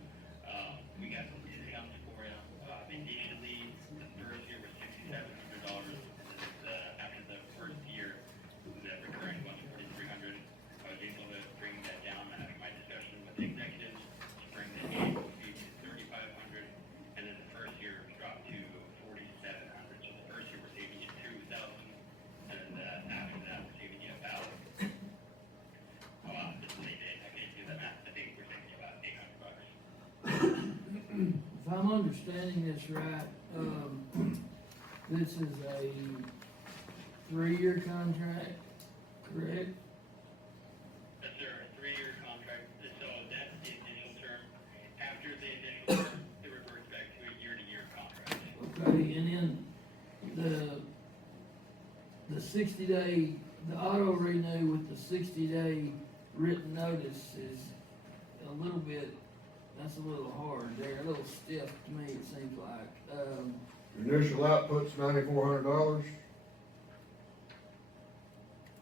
we got some discounts for you. Initially, the first year was $6,700, and then after the first year, the recurring was $4,300. I was able to bring that down after my discussion with the executives, to bring the annual fee to $3,500, and then the first year dropped to $4,700. So the first year we're saving you $2,000, and then after that, we're saving you about this is late day, I can't do that math, I think we're saving you about $800. If I'm understanding this right, this is a 3-year contract, correct? Yes, sir, a 3-year contract, so that's the initial term. After the initial term, it reverts back to a year-to-year contract. Okay, and then the 60-day, the auto renew with the 60-day written notice is a little bit, that's a little hard there, a little stiff to me, it seems like. Your initial output's $9,400.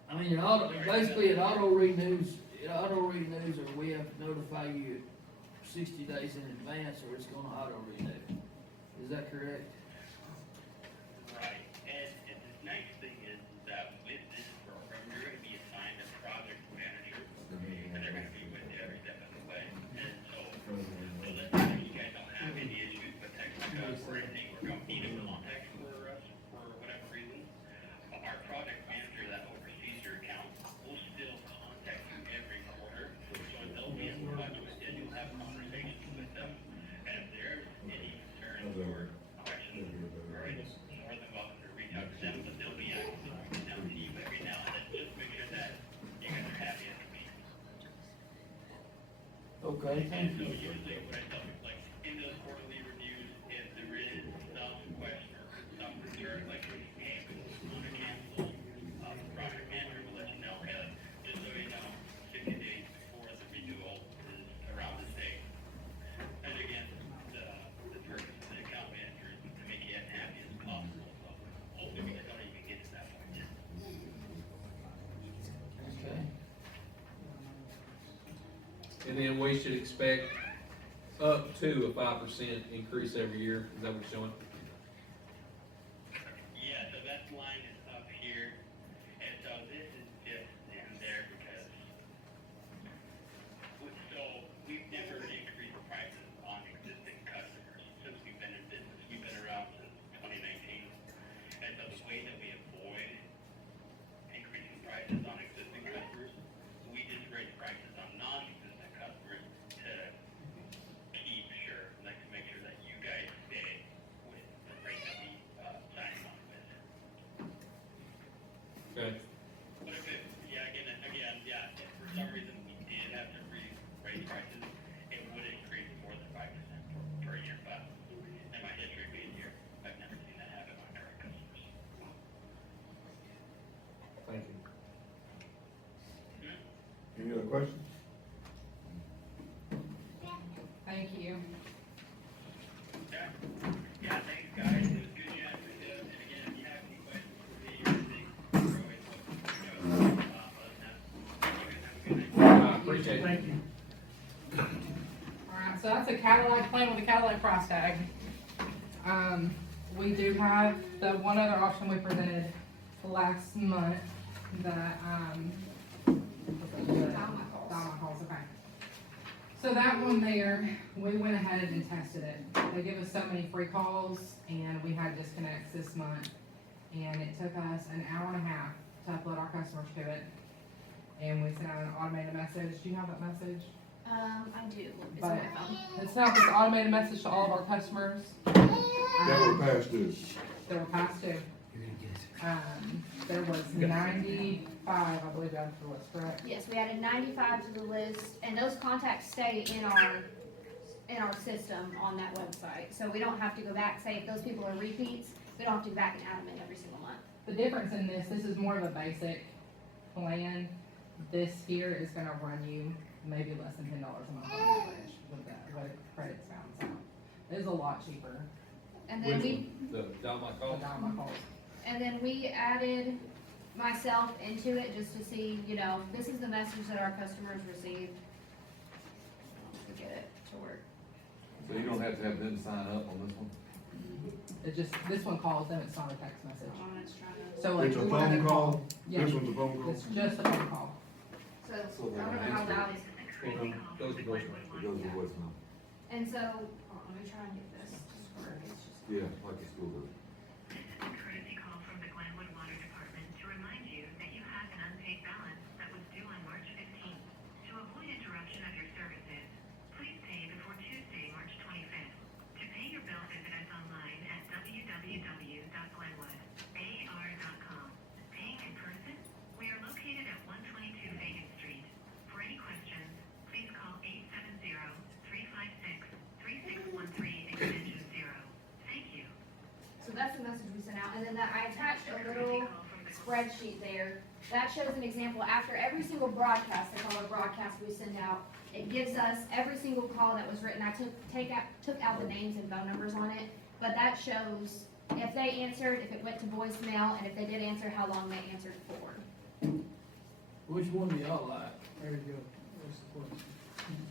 I mean, basically it auto renews, or we have to notify you 60 days in advance or it's gonna auto renew. Is that correct? Right, and the nice thing is that with this program, you're gonna be assigned a project manager, and they're gonna be with you every step of the way. And so that you guys don't have any issues with text backup or anything, or don't need it on text for us, for whatever reason, our project manager that oversees your account will still contact you every quarter, so they'll be in touch with you, you'll have conversations with them, and if there's any concerns or questions, or it's more than welcome to reach out to them, but they'll be active reaching out to you every now and then, just make sure that you guys are happy at the meeting. Okay, And thank so you. usually what I tell people, like, in those quarterly reviews, if there is some question or some concern, like, hey, we want to cancel, the project manager will let you know, hey, like, just so you know, 60 days before the renewal is around this date. And again, the purpose of the account manager is to make you as happy as possible, so hopefully we don't even get to that point yet. Okay. And then we should expect up to a 5% increase every year, is that what you're showing? Yeah, so that line is up here, and so this is just in there because, so we've never increased prices on existing customers since we've been in business. We've been around since 2019, and so the way that we avoid increasing prices on existing customers, we just raise prices on non-existent customers to keep sure, like to make sure that you guys stay with the rate that we signed on with. Okay, But if it, yeah, yeah, if for some reason we did have to raise prices, it would increase more than 5% per year, but in my history being here, I've never seen that happen on current customers. thank you. Any other questions? Thank you. Okay. Yeah, thanks, guys, it was good chatting with you, and again, if you have any questions for me or anything, you're always welcome to let us know. You guys have a good night. I appreciate it. Thank you. Alright, so that's a Cadillac plan with a Cadillac price tag. We do have the one other option we presented last month that, Calls, okay. So that one there, we went ahead and tested it. They give us so many free calls and we had disconnects this month. And it took us an hour and a half to upload our customers to it. And we sent out an automated message. Do you have that message? I do, it's But on my phone. it's not this automated message to all of our customers. That were past due. There were past two. There was 95, I believe that's what's correct. Yes, we added 95 to the list, and those contacts stay in our system on that website. So we don't have to go back, say if those people are repeats, we don't have to go back and add them in every single month. The difference in this is more of a basic plan. This here is gonna run you maybe less than $10 a month on average with that, what credits balance out. It is a lot cheaper And then we, The Dollar call? without my calls. and then we added myself into it just to see, this is the message that our customers received. To get it to work. So you don't have to have them sign up on this one? It just, this one calls them, it's not a text message. It's trying to, So like. It's a we wanted phone to call, Yeah, this one's a phone call. it's just a phone call. so, I don't know how loud it is. Goes to voicemail. It goes to voicemail. And so, hold on, let me try and get this to work. It's just. Yeah, like the school does. This is a courtesy call from the Glenwood Water Department to remind you that you have an unpaid balance that was due on March 15th. To avoid interruption of your services, please pay before Tuesday, March 25th. To pay your bill, visit us online at www.glenwoodar.com. Paying in person? We are located at 122 Vacant Street. For any questions, please call 870-356-3613 extension 0. Thank you. So that's the message we sent out, and then I attached a little spreadsheet there. That shows an example, after every single broadcast, they call it a broadcast we send out, it gives us every single call that was written. I took out the names and phone numbers on it, but that shows if they answered, if it went to voicemail, and if they did answer, how long they answered for. Which one do y'all like? There you go. That's the question.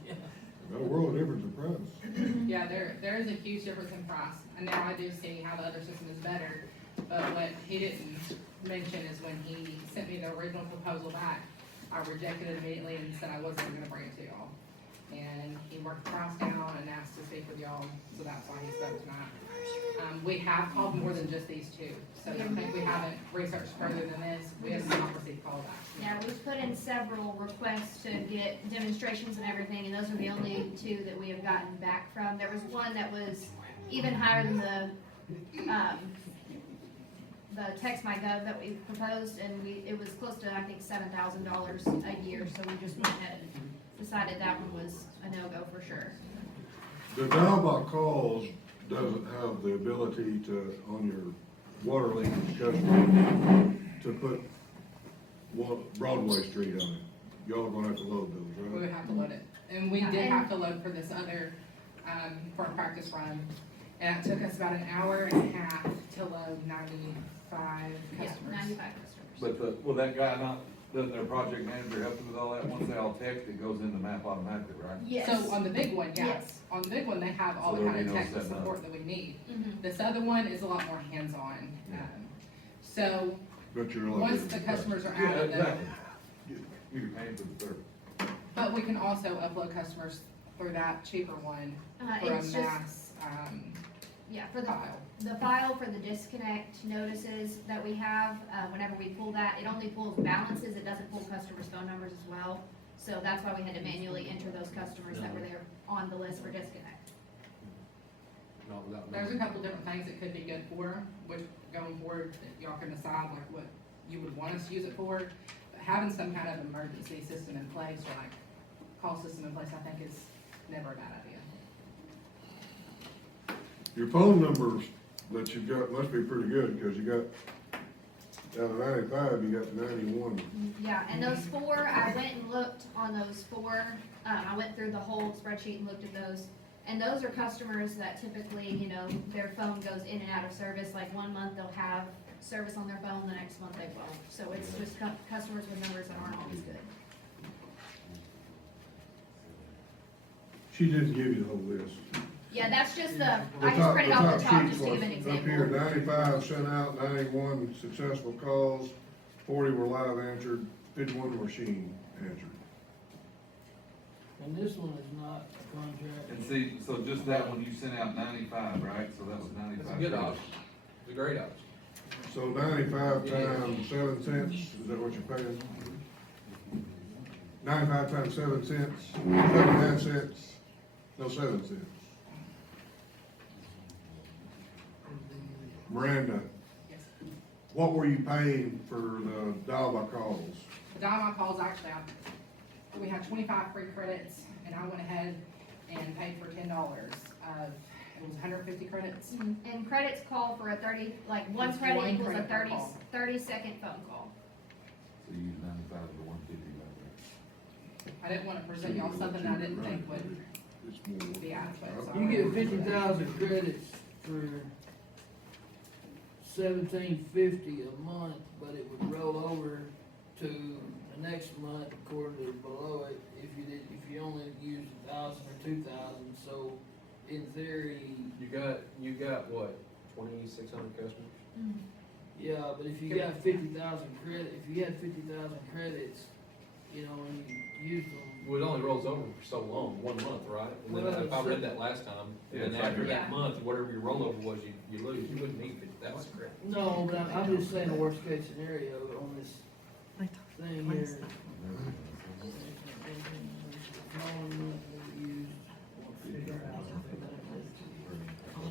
Yeah, No world of difference in price. Yeah, there is a huge difference in price, and now I do see how the other system is better, but what he didn't mention is when he sent me the original proposal back, I rejected it immediately and said I wasn't gonna bring it to y'all. And he worked the price down and asked to speak with y'all, so that's why he spoke tonight. We have called more than just these two, so don't think we haven't researched further than this, we have not received callbacks. Yeah, we've put in several requests to get demonstrations and everything, and those are the only two that we have gotten back from. There was one that was even higher than the text my gov that we proposed, and it was close to, I think, $7,000 a year, so we just went ahead and decided that one was a no-go for sure. The dial by calls doesn't have the ability to, on your water leakage customer, to put Broadway Street on it. Y'all are gonna have to load those, We right? would have to load it, and we Yeah, did and- have to load for this other, for a practice run. And it took us about an hour and a half to load 95 Yeah, customers. 95 customers. But, will that guy not, doesn't their project manager help them with all that? Once they all text, it goes in the map automatically, right? Yes. So on the big one, yes, Yes. on the big one, they have all So the there'll kind be of no technical setting up. support that we need. Mhm. This other one is a lot more hands-on. Yeah. But So, you're allowed once to- the customers are Yeah, added, though, exactly. You're paying for the service. but we can also upload customers through that cheaper one for a It's just, mass, yeah, for file. the file for the disconnect notices that we have, whenever we pull that, it only pulls balances, it doesn't pull customers' phone numbers as well. So that's why we had to manually enter those customers that were there on the list for disconnect. Not without There's a knowing. couple different things it could be good for, which going forward, y'all can decide like what you would want us to use it for. But having some kind of emergency system in place, or like call system in place, I think is never a bad idea. Your phone numbers that you've got must be pretty good, because you got, out of 95, you got 91. Yeah, and those four, I went and looked on those four, I went through the whole spreadsheet and looked at those. And those are customers that typically, you know, their phone goes in and out of service, like 1 month they'll have service on their phone, the next month they won't. So it's just customers with numbers that aren't always good. She didn't give you the whole list. Yeah, that's just I The just top- printed off the top sheet just to give an was, up here, example. 95 sent out, 91 successful calls, 40 were live answered, 51 were machine answered. And this one is not a contract. And see, so just that one, you sent out 95, right? So that was 95. That's a good option. It's a great option. So 95 times 7 cents, is that what you're paying? 95 times 7 cents, 79 cents, no, 7 cents. Myranda, Yes. what were you paying for the dial by calls? The Dynamite calls, actually, we had 25 free credits, and I went ahead and paid for $10 of, it was 150 credits. And credits call for a 30, like one It's credit one equals a credit per 30, call. 30-second phone call. So you use 95 to 150 right I didn't wanna present y'all something I didn't think would It's more. be adequate, so. You get 50,000 credits for $17.50 a month, but it would roll over to the next month according to below it, if you only used 1,000 or 2,000, so in theory, You got what, 2,600 customers? yeah, but if you got 50,000 credit, if you had 50,000 credits, you know, and you used them. Well, it only rolls over for so long, 1 month, right? And then Well, if I read that last time, Yeah, and then it's after like- that Yeah. month, whatever your rollover was, you lose, you wouldn't need 50,000 credits. No, but I'm just saying the worst case scenario on this thing here.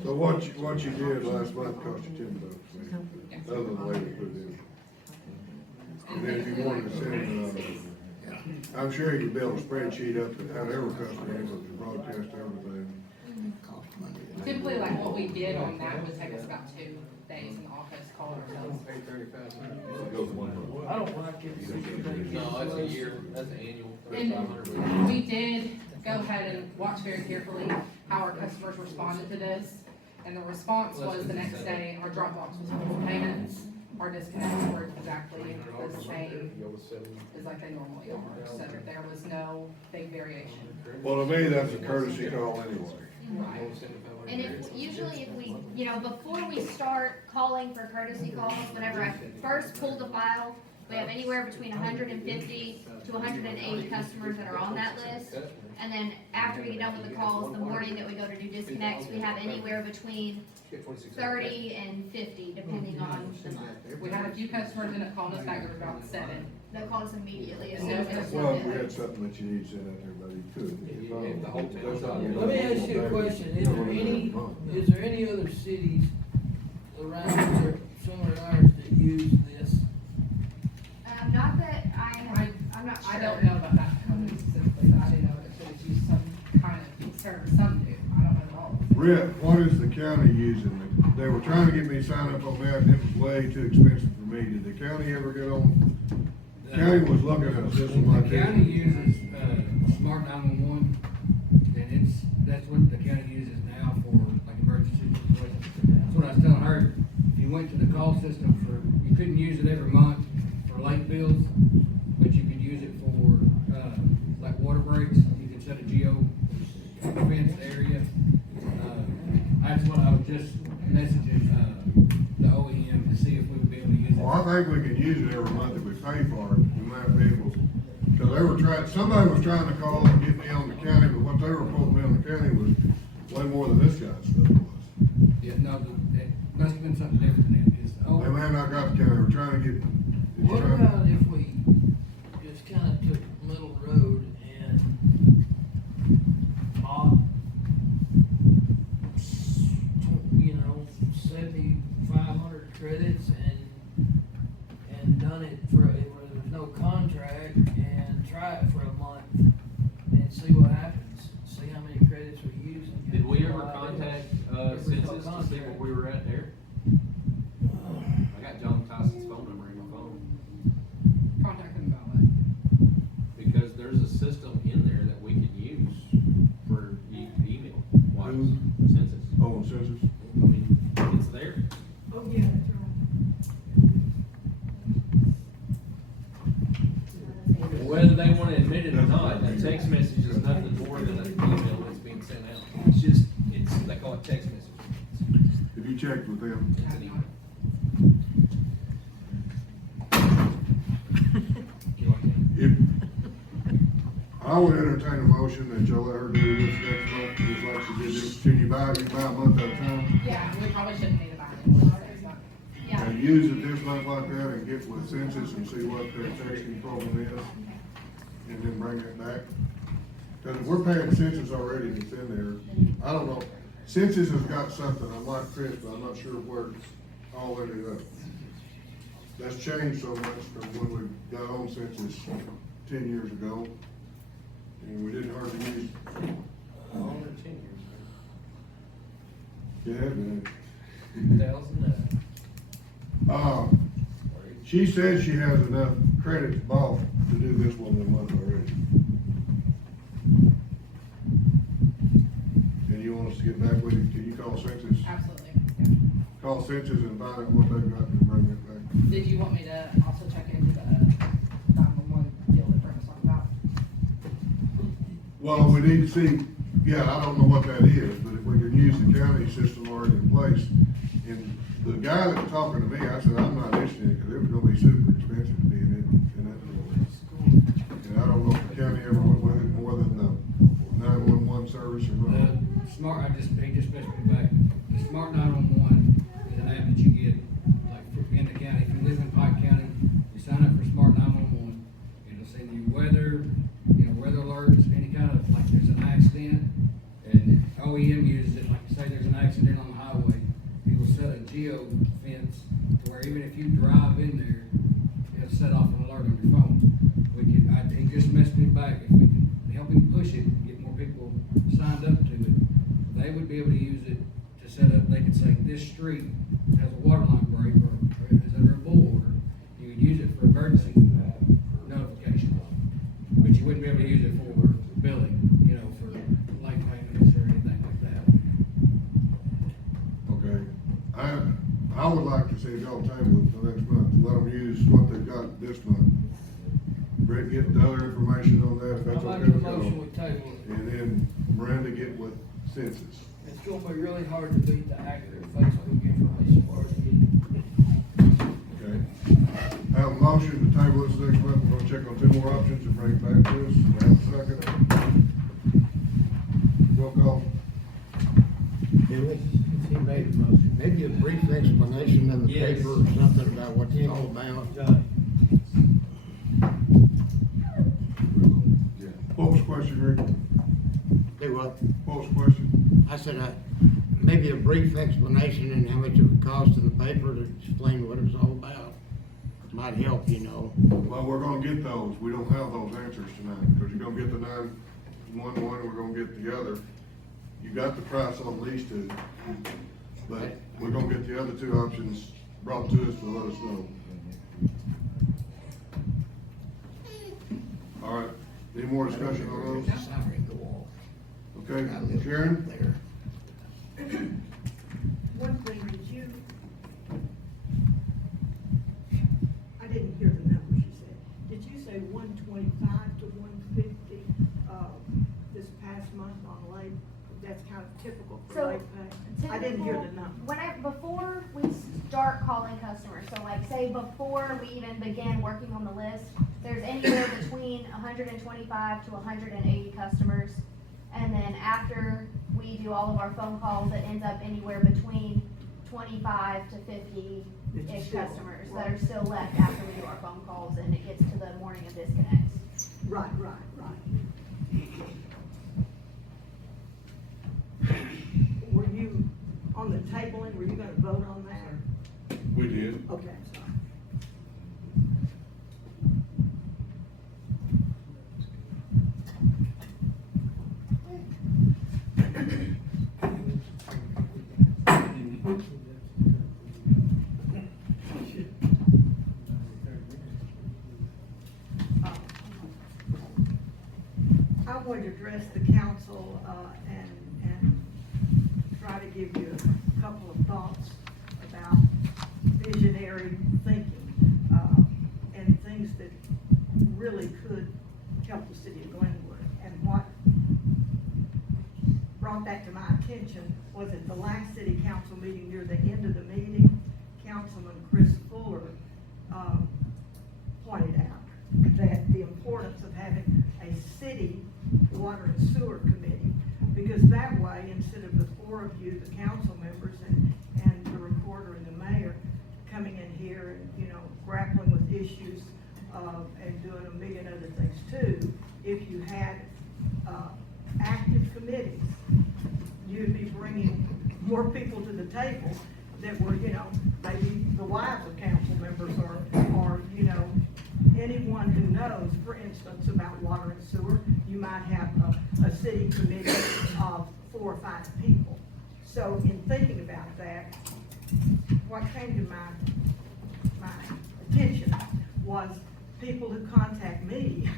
So what you did last month cost you $10, man. Other than the way you put it in. And then if you wanted to send, I'm sure you could build a spreadsheet up that had every customer in with the broadcast, everything. Typically, like what we did on that would take us about 2 days in the office calling ourselves. It goes 1 month. I don't like it. No, that's a year, that's an annual, And 3,500. we did go ahead and watch very carefully how our customers responded to this. And the response was the next day, our Dropbox was full of payments. our disconnects were exactly the same as like they normally are, so there was no big variation. Well, to me, that's a courtesy call anyway. Right. And usually if we, before we start calling for courtesy calls, whenever I first pull the file, we have anywhere between 150 to 180 customers that are on that list. And then after we get done with the calls, the morning that we go to do disconnects, we have anywhere between 30 and 50, depending on the month. We had a few customers end up calling us back, there were about 7. They call us immediately as soon as it's Well, if we done. had something that you need sent out there, buddy, you could. Let me ask you a question, is there any other cities around here, similar to ours, that use this? Not that I'm not sure. I don't know about that company specifically, but I do know that cities use some kind of service, some do, I don't know all. Rick, what is the county using? They were trying to get me signed up on that, and it was way too expensive for me. Did the county ever get on? The county was looking at a system like The this. county uses, Smart 911, and that's what the county uses now for like emergency situations. That's what I was telling her, if you went to the call system you couldn't use it every month for late bills, but you could use it for, like water breaks, you could set a geo fenced area. That's what I was just messaging, the OEM to see if we would be able to use it. Well, I think we can use it every month if we pay for it. We might be able, because somebody was trying to call and get me on the county, but what they were quoting me on the county was way more than this guy's stuff was. Yeah, no, it must have been something different then. They may have not got the county, we're trying to get. What about if we just kinda took Middle Road and bought, 7,500 credits and done it where there's no contract and try it for a month and see what happens, see how many credits we use. and Did we ever get- contact, If there's no Census to see contract. where we were at there? I got John Tyson's phone number in my phone, Contact them about it. because there's a system in there that we can use for email wise. Who? Census. Oh, census? I mean, it's there. Oh, yeah, that's right. Whether they wanna admit it or not, that text message is nothing more than an email that's being sent out. It's just, they call it text message. Have you checked with them? It's an email. If, I would entertain a motion that y'all let her do this next month, just like she did this. Can you buy a month at a time? Yeah, we probably shouldn't need to buy it for 6 months. Yeah. And use it this month like that and get with census and see what their texting program is, and then bring it back. Cause if we're paying census already, it's in there, I don't know, census has got something, I'm like Chris, but I'm not sure where it's all ended up. That's changed so much from when we got on census 10 years ago, and we didn't hardly use. Only 10 years. Yeah, man. 2009. She said she has enough credits bought to do this one a month already. And you want us to get back with you, can you call census? Absolutely. Call census and find out what they've got and bring it back. Did you want me to also check into the 911 deal that Brent was talking about? Well, we need to see, yeah, I don't know what that is, but if we can use the county system already in place. And the guy that was talking to me, I said, I'm not interested, because it was gonna be super expensive to be in that building. And I don't know if the county ever went with it more than the 911 service or not. He just messaged me back. The Smart 911 is an app that you get, like, in the county. If you live in Pike County, you sign up for Smart 911. It'll send you weather, weather alerts, any kind of, like, there's an accident, and OEM uses it, like, say there's an accident on the highway. He will set a geo fence to where even if you drive in there, it'll set off an alert on your phone. He just messaged me back, if we can help him push it, get more people signed up to it, they would be able to use it to set up, they could say, this street has a water line break, or is under a bull order. You would use it for emergency notification, but you wouldn't be able to use it for billing, for late payments or anything like that. Okay, I would like to see if y'all table it for next Brett get the other information on that, if that's I'll okay make a with y'all. motion with table it. And then Miranda get with census. It's gonna be really hard to beat the accurate Facebook information we're already getting. Okay. I have a motion to table this next month, we're gonna check on 2 more options and bring it back to us. We have a second. Roll call. He made a motion. Maybe a brief explanation in the Yes. paper or something about what it's all about. John, Yeah. What was the question, Rick? Do what? What was the question? I said, maybe a brief explanation and how much it would cost in the paper to explain what it's all about. Might help, you know. Well, we're gonna get those, we don't have those answers tonight, because you're gonna get the 911, and we're gonna get the other. You got the price on these 2, but we're gonna get the other 2 options brought to us to let us know. All right, any more discussion on those? Siren go off. Okay, I live Sharon? there. One thing, I didn't hear the numbers you said. Did you say 125 to 150, this past month on late? That's kind of typical for So, late pay. I didn't hear the number. Before we start calling customers, so like say before we even begin working on the list, there's anywhere between 125 to 180 customers. And then after we do all of our phone calls, it ends up anywhere between 25 to 50-ish customers that are still left after we do our phone calls and it gets to the morning of disconnects. Right. Were you, on the tabling, were you gonna vote on that? We did. Okay, I'm sorry. I'm going to address the council, and try to give you a couple of thoughts about visionary thinking, and things that really could help the city of Glenwood. And what brought that to my attention was at the last city council meeting, near the end of the meeting, Councilman Chris Fuller, pointed out that the importance of having a city water and sewer committee, because that way, instead of the 4 of you, the council members and the recorder and the mayor coming in here and, you know, grappling with issues, and doing a million other things too, if you had, active committees, you'd be bringing more people to the table that were, you know, maybe the wives of council members or, you know, anyone who knows, for instance, about water and sewer. You might have a city committee of 4 or 5 people. So in thinking about that, what came to my attention was people who contact me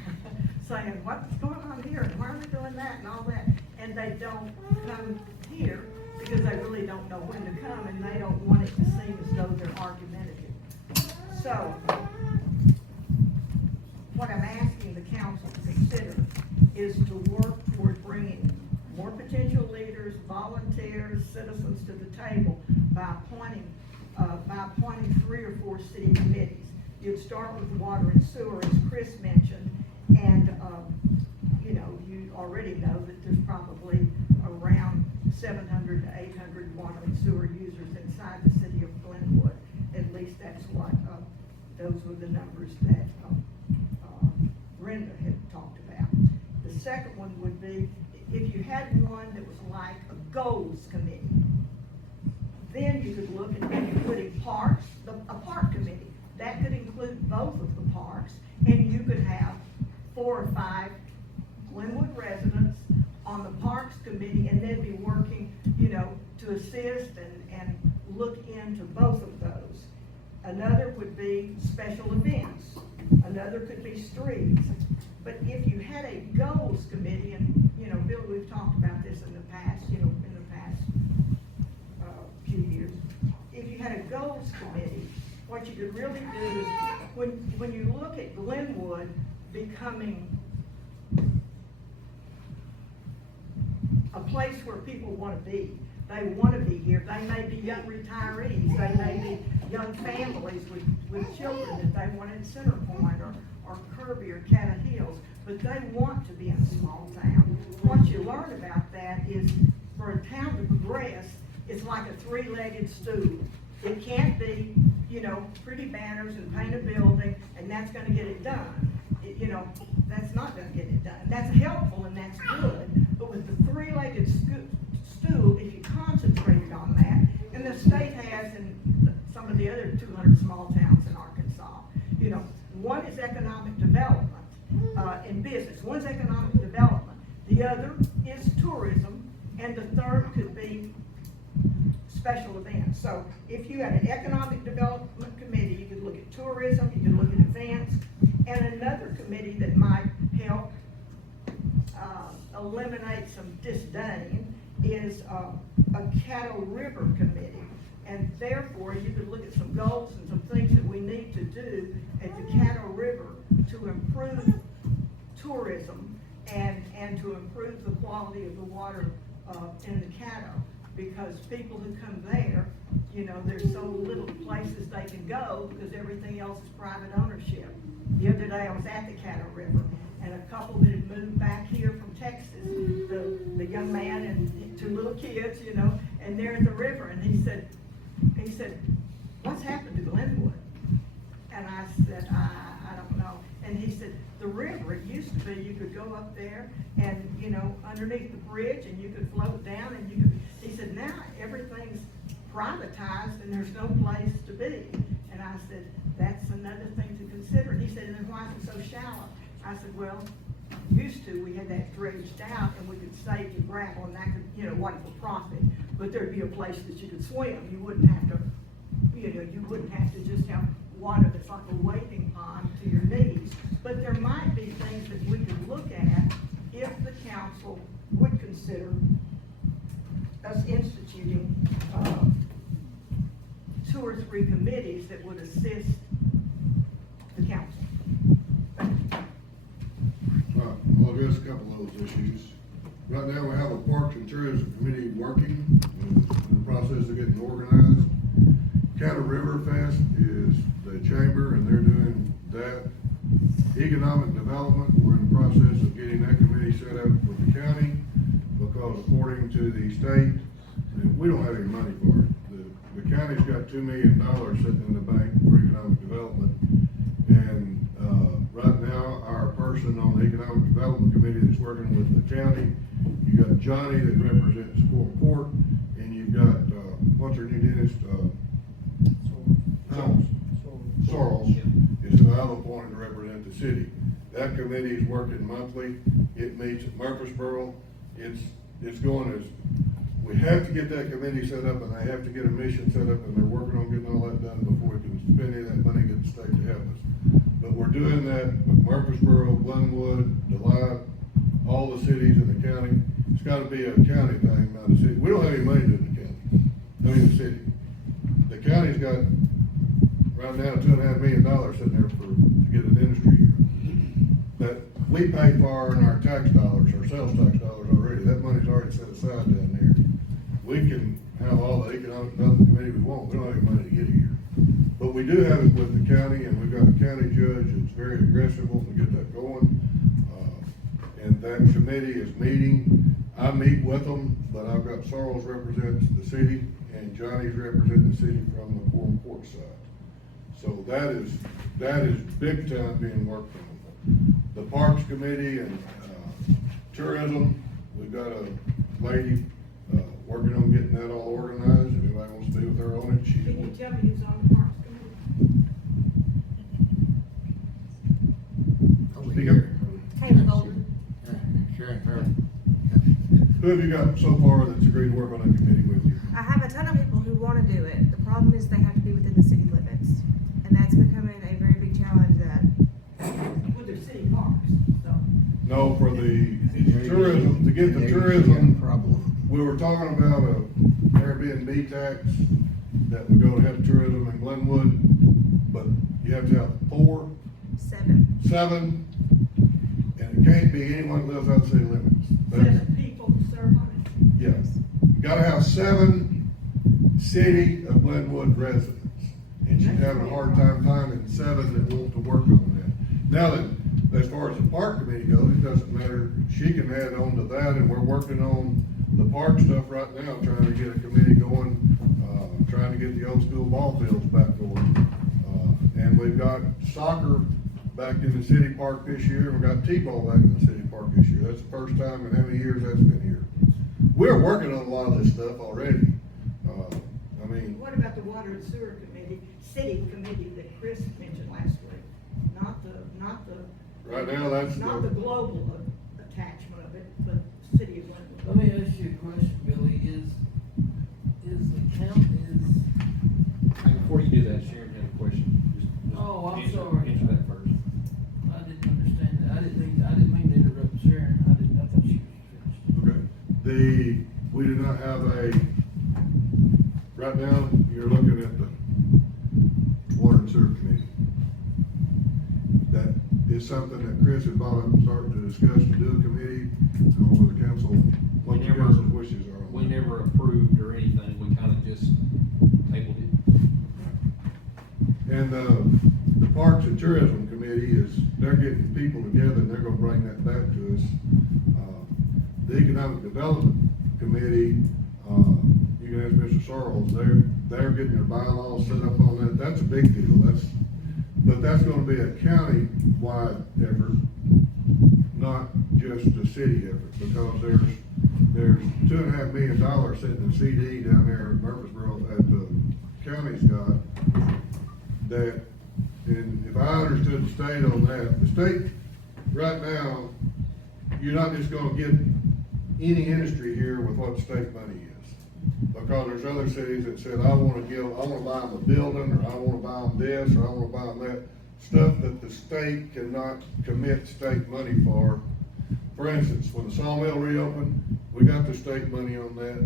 saying, what's going on here, and why are they doing that, and all that, and they don't come here because they really don't know when to come, and they don't want it to seem as though they're argumentative. So, what I'm asking the council to consider is to work toward bringing more potential leaders, volunteers, citizens to the table by appointing 3 or 4 city committees. You'd start with water and sewer, as Chris mentioned, and, you know, you already know that there's probably around 700 to 800 water and sewer users inside the city of Glenwood. At least that's what, those were the numbers that, Brenda had talked about. The second one would be, if you had one that was like a goals committee, then you could look at maybe putting parks, a park committee. That could include both of the parks, and you could have 4 or 5 Glenwood residents on the Parks Committee, and they'd be working, you know, to assist and look into both of those. Another would be special events. Another could be streets. But if you had a goals committee, and, you know, Bill, we've talked about this in the past, you know, in the past few years. If you had a goals committee, what you could really do is, when you look at Glenwood becoming a place where people wanna be. They wanna be here. They may be young retirees, they may be young families with children that they want in Center Point or Kirby or Cattle Hills, but they want to be in a small town. What you learn about that is for a town to progress, it's like a three-legged stool. It can't be, you know, pretty banners and paint a building, and that's gonna get it done. You know, that's not gonna get it done. That's helpful and that's good, but with the three-legged stool, if you concentrated on that, and the state has in some of the other 200 small towns in Arkansas, you know, one is economic development, and business. One's economic development. The other is tourism, and the third could be special events. So if you had an economic development committee, you could look at tourism, you could look at events, and another committee that might help eliminate some disdain is a Cattle River committee. And therefore, you could look at some goals and some things that we need to do at the Cattle River to improve tourism and to improve the quality of the water in the Caddo. Because people who come there, you know, there's so little places they can go because everything else is private ownership. The other day I was at the Caddo River, and a couple that had moved back here from Texas, the young man and two little kids, you know, and they're at the river, and he said, what's happened to Glenwood? And I said, I don't know. And he said, the river, it used to be you could go up there and, you know, underneath the bridge and you could float down and you could, he said, now everything's privatized and there's no place to be. And I said, that's another thing to consider. And he said, and then why is it so shallow? I said, well, used to, we had that dredged out and we could save the gravel and that could, you know, wasn't for profit. But there'd be a place that you could swim. You wouldn't have to, you know, you wouldn't have to just have water that's like a wading pond to your knees. But there might be things that we could look at if the council would consider us instituting 2 or 3 committees that would assist the council. Well, I'll address a couple of those issues. Right now, we have a Parks and Tourism Committee working, in the process of getting organized. Cattle River Fest is the chamber, and they're doing that. Economic Development, we're in the process of getting that committee set up with the county, because according to the state, and we don't have any money for it. The county's got $2 million sitting in the bank for economic development. And right now, our person on the Economic Development Committee that's working with the county, you got Johnny that represents Court, and you've got, what's her new dentist? Sorrels is who I've appointed to represent the city. That committee is working monthly. It meets at Murfreesboro. It's going as, we have to get that committee set up, and they have to get a mission set up, and they're working on getting all that done before we can spend any of that money, get the state to help us. But we're doing that with Murfreesboro, Glenwood, Delight, all the cities in the county. It's gotta be a county thing, not a city. We don't have any money to do in the county, I mean the city. The county's got right now $2.5 million sitting there to get an industry here. That we pay for in our tax dollars, our sales tax dollars already. That money's already set aside down there. We can have all the economic development committee we want. We don't have any money to get here. But we do have it with the county, and we've got a county judge that's very aggressive to get that going. And that committee is meeting. I meet with them, but I've got Sorrels represents the city, and Johnny's representing the city from the court side. So that is big time being worked on. The Parks Committee and Tourism, we've got a lady working on getting that all organized. If anybody wants to be with her on it, she's. Can you tell me who's on the Parks Committee? Over here. Taylor Golden. Sharon, her. Who have you got so far that's agreed to work on that committee with you? I have a ton of people who want to do it. The problem is they have to be within the city limits. And that's becoming a very big challenge With their city parks, so. No, for the tourism, to get the tourism, Problem. we were talking about a Airbnb tax that would go to have tourism in Glenwood, but you have to have 4, 7. 7 and it can't be anyone that lives outside city limits. That's- 7 people to serve on it. Yes, you gotta have 7 city of Glenwood residents, and she's having a hard time finding 7 that want to work on that. Now that, as far as the park committee goes, it doesn't matter, she can add on to that, and we're working on the park stuff right now, trying to get a committee going, trying to get the old school ball fields back going. And we've got soccer back in the city park this year, and we've got T-ball back in the city park this year. That's the first time in how many years that's been here. We're working on a lot of this stuff already. I mean, What about the water and sewer committee, city committee that Chris mentioned last week? Not the right now, that's not the global attachment of it, but city of Let Glenwood. me ask you a question, Billy, is the count Hey, before you do that, Sharon had a question. Just Oh, I'm answer- sorry. Answer that first. I didn't understand that, I didn't mean to interrupt Sharon, I thought she was finished. okay, we do not have right now, you're looking at the water and sewer committee. That is something that Chris had brought up and started to discuss to do a committee, or the council, what the We never- council's wishes are on We that. never approved or anything, we kinda just tabled it. And, the Parks and Tourism Committee they're getting people together and they're gonna bring that back to us. The Economic Development Committee, you can ask Mr. Sorrells, they're getting their bylaws set up on that, that's a big deal, but that's gonna be a county-wide effort, not just a city effort, because there's $2.5 million sitting in CD down there in Murfreesboro at the county's got, that, and if I understood the state on that, the state, right now, you're not just gonna get any industry here with what state money is. Because there's other cities that said, I wanna buy them a building, or I wanna buy them this, or I wanna buy them that. Stuff that the state cannot commit state money for. For instance, when the sawmill reopened, we got the state money on that.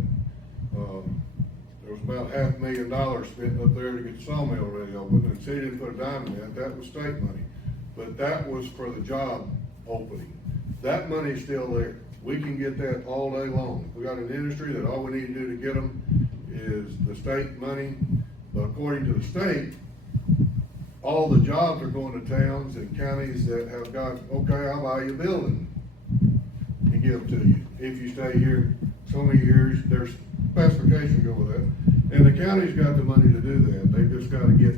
There was about $500,000 spent up there to get the sawmill reopened, and the city didn't put a dime in that was state money. But that was for the job opening. That money's still there. We can get that all day long. We got an industry that all we need to do to get them is the state money. But according to the state, all the jobs are going to towns and counties that have got, okay, I'll buy you a building and give it to you. If you stay here so many years, there's specifications go with that. And the county's got the money to do that. They've just gotta get,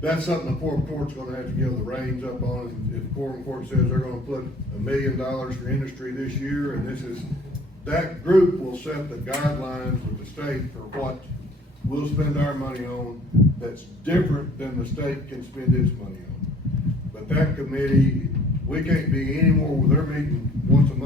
that's something the Quorum Court's gonna have to give the reins up on. If the Quorum Court says they're gonna put $1 million for industry this year, and that group will set the guidelines with the state for what we'll spend our money on that's different than the state can spend its money on. But that committee, we can't be any more, they're meeting once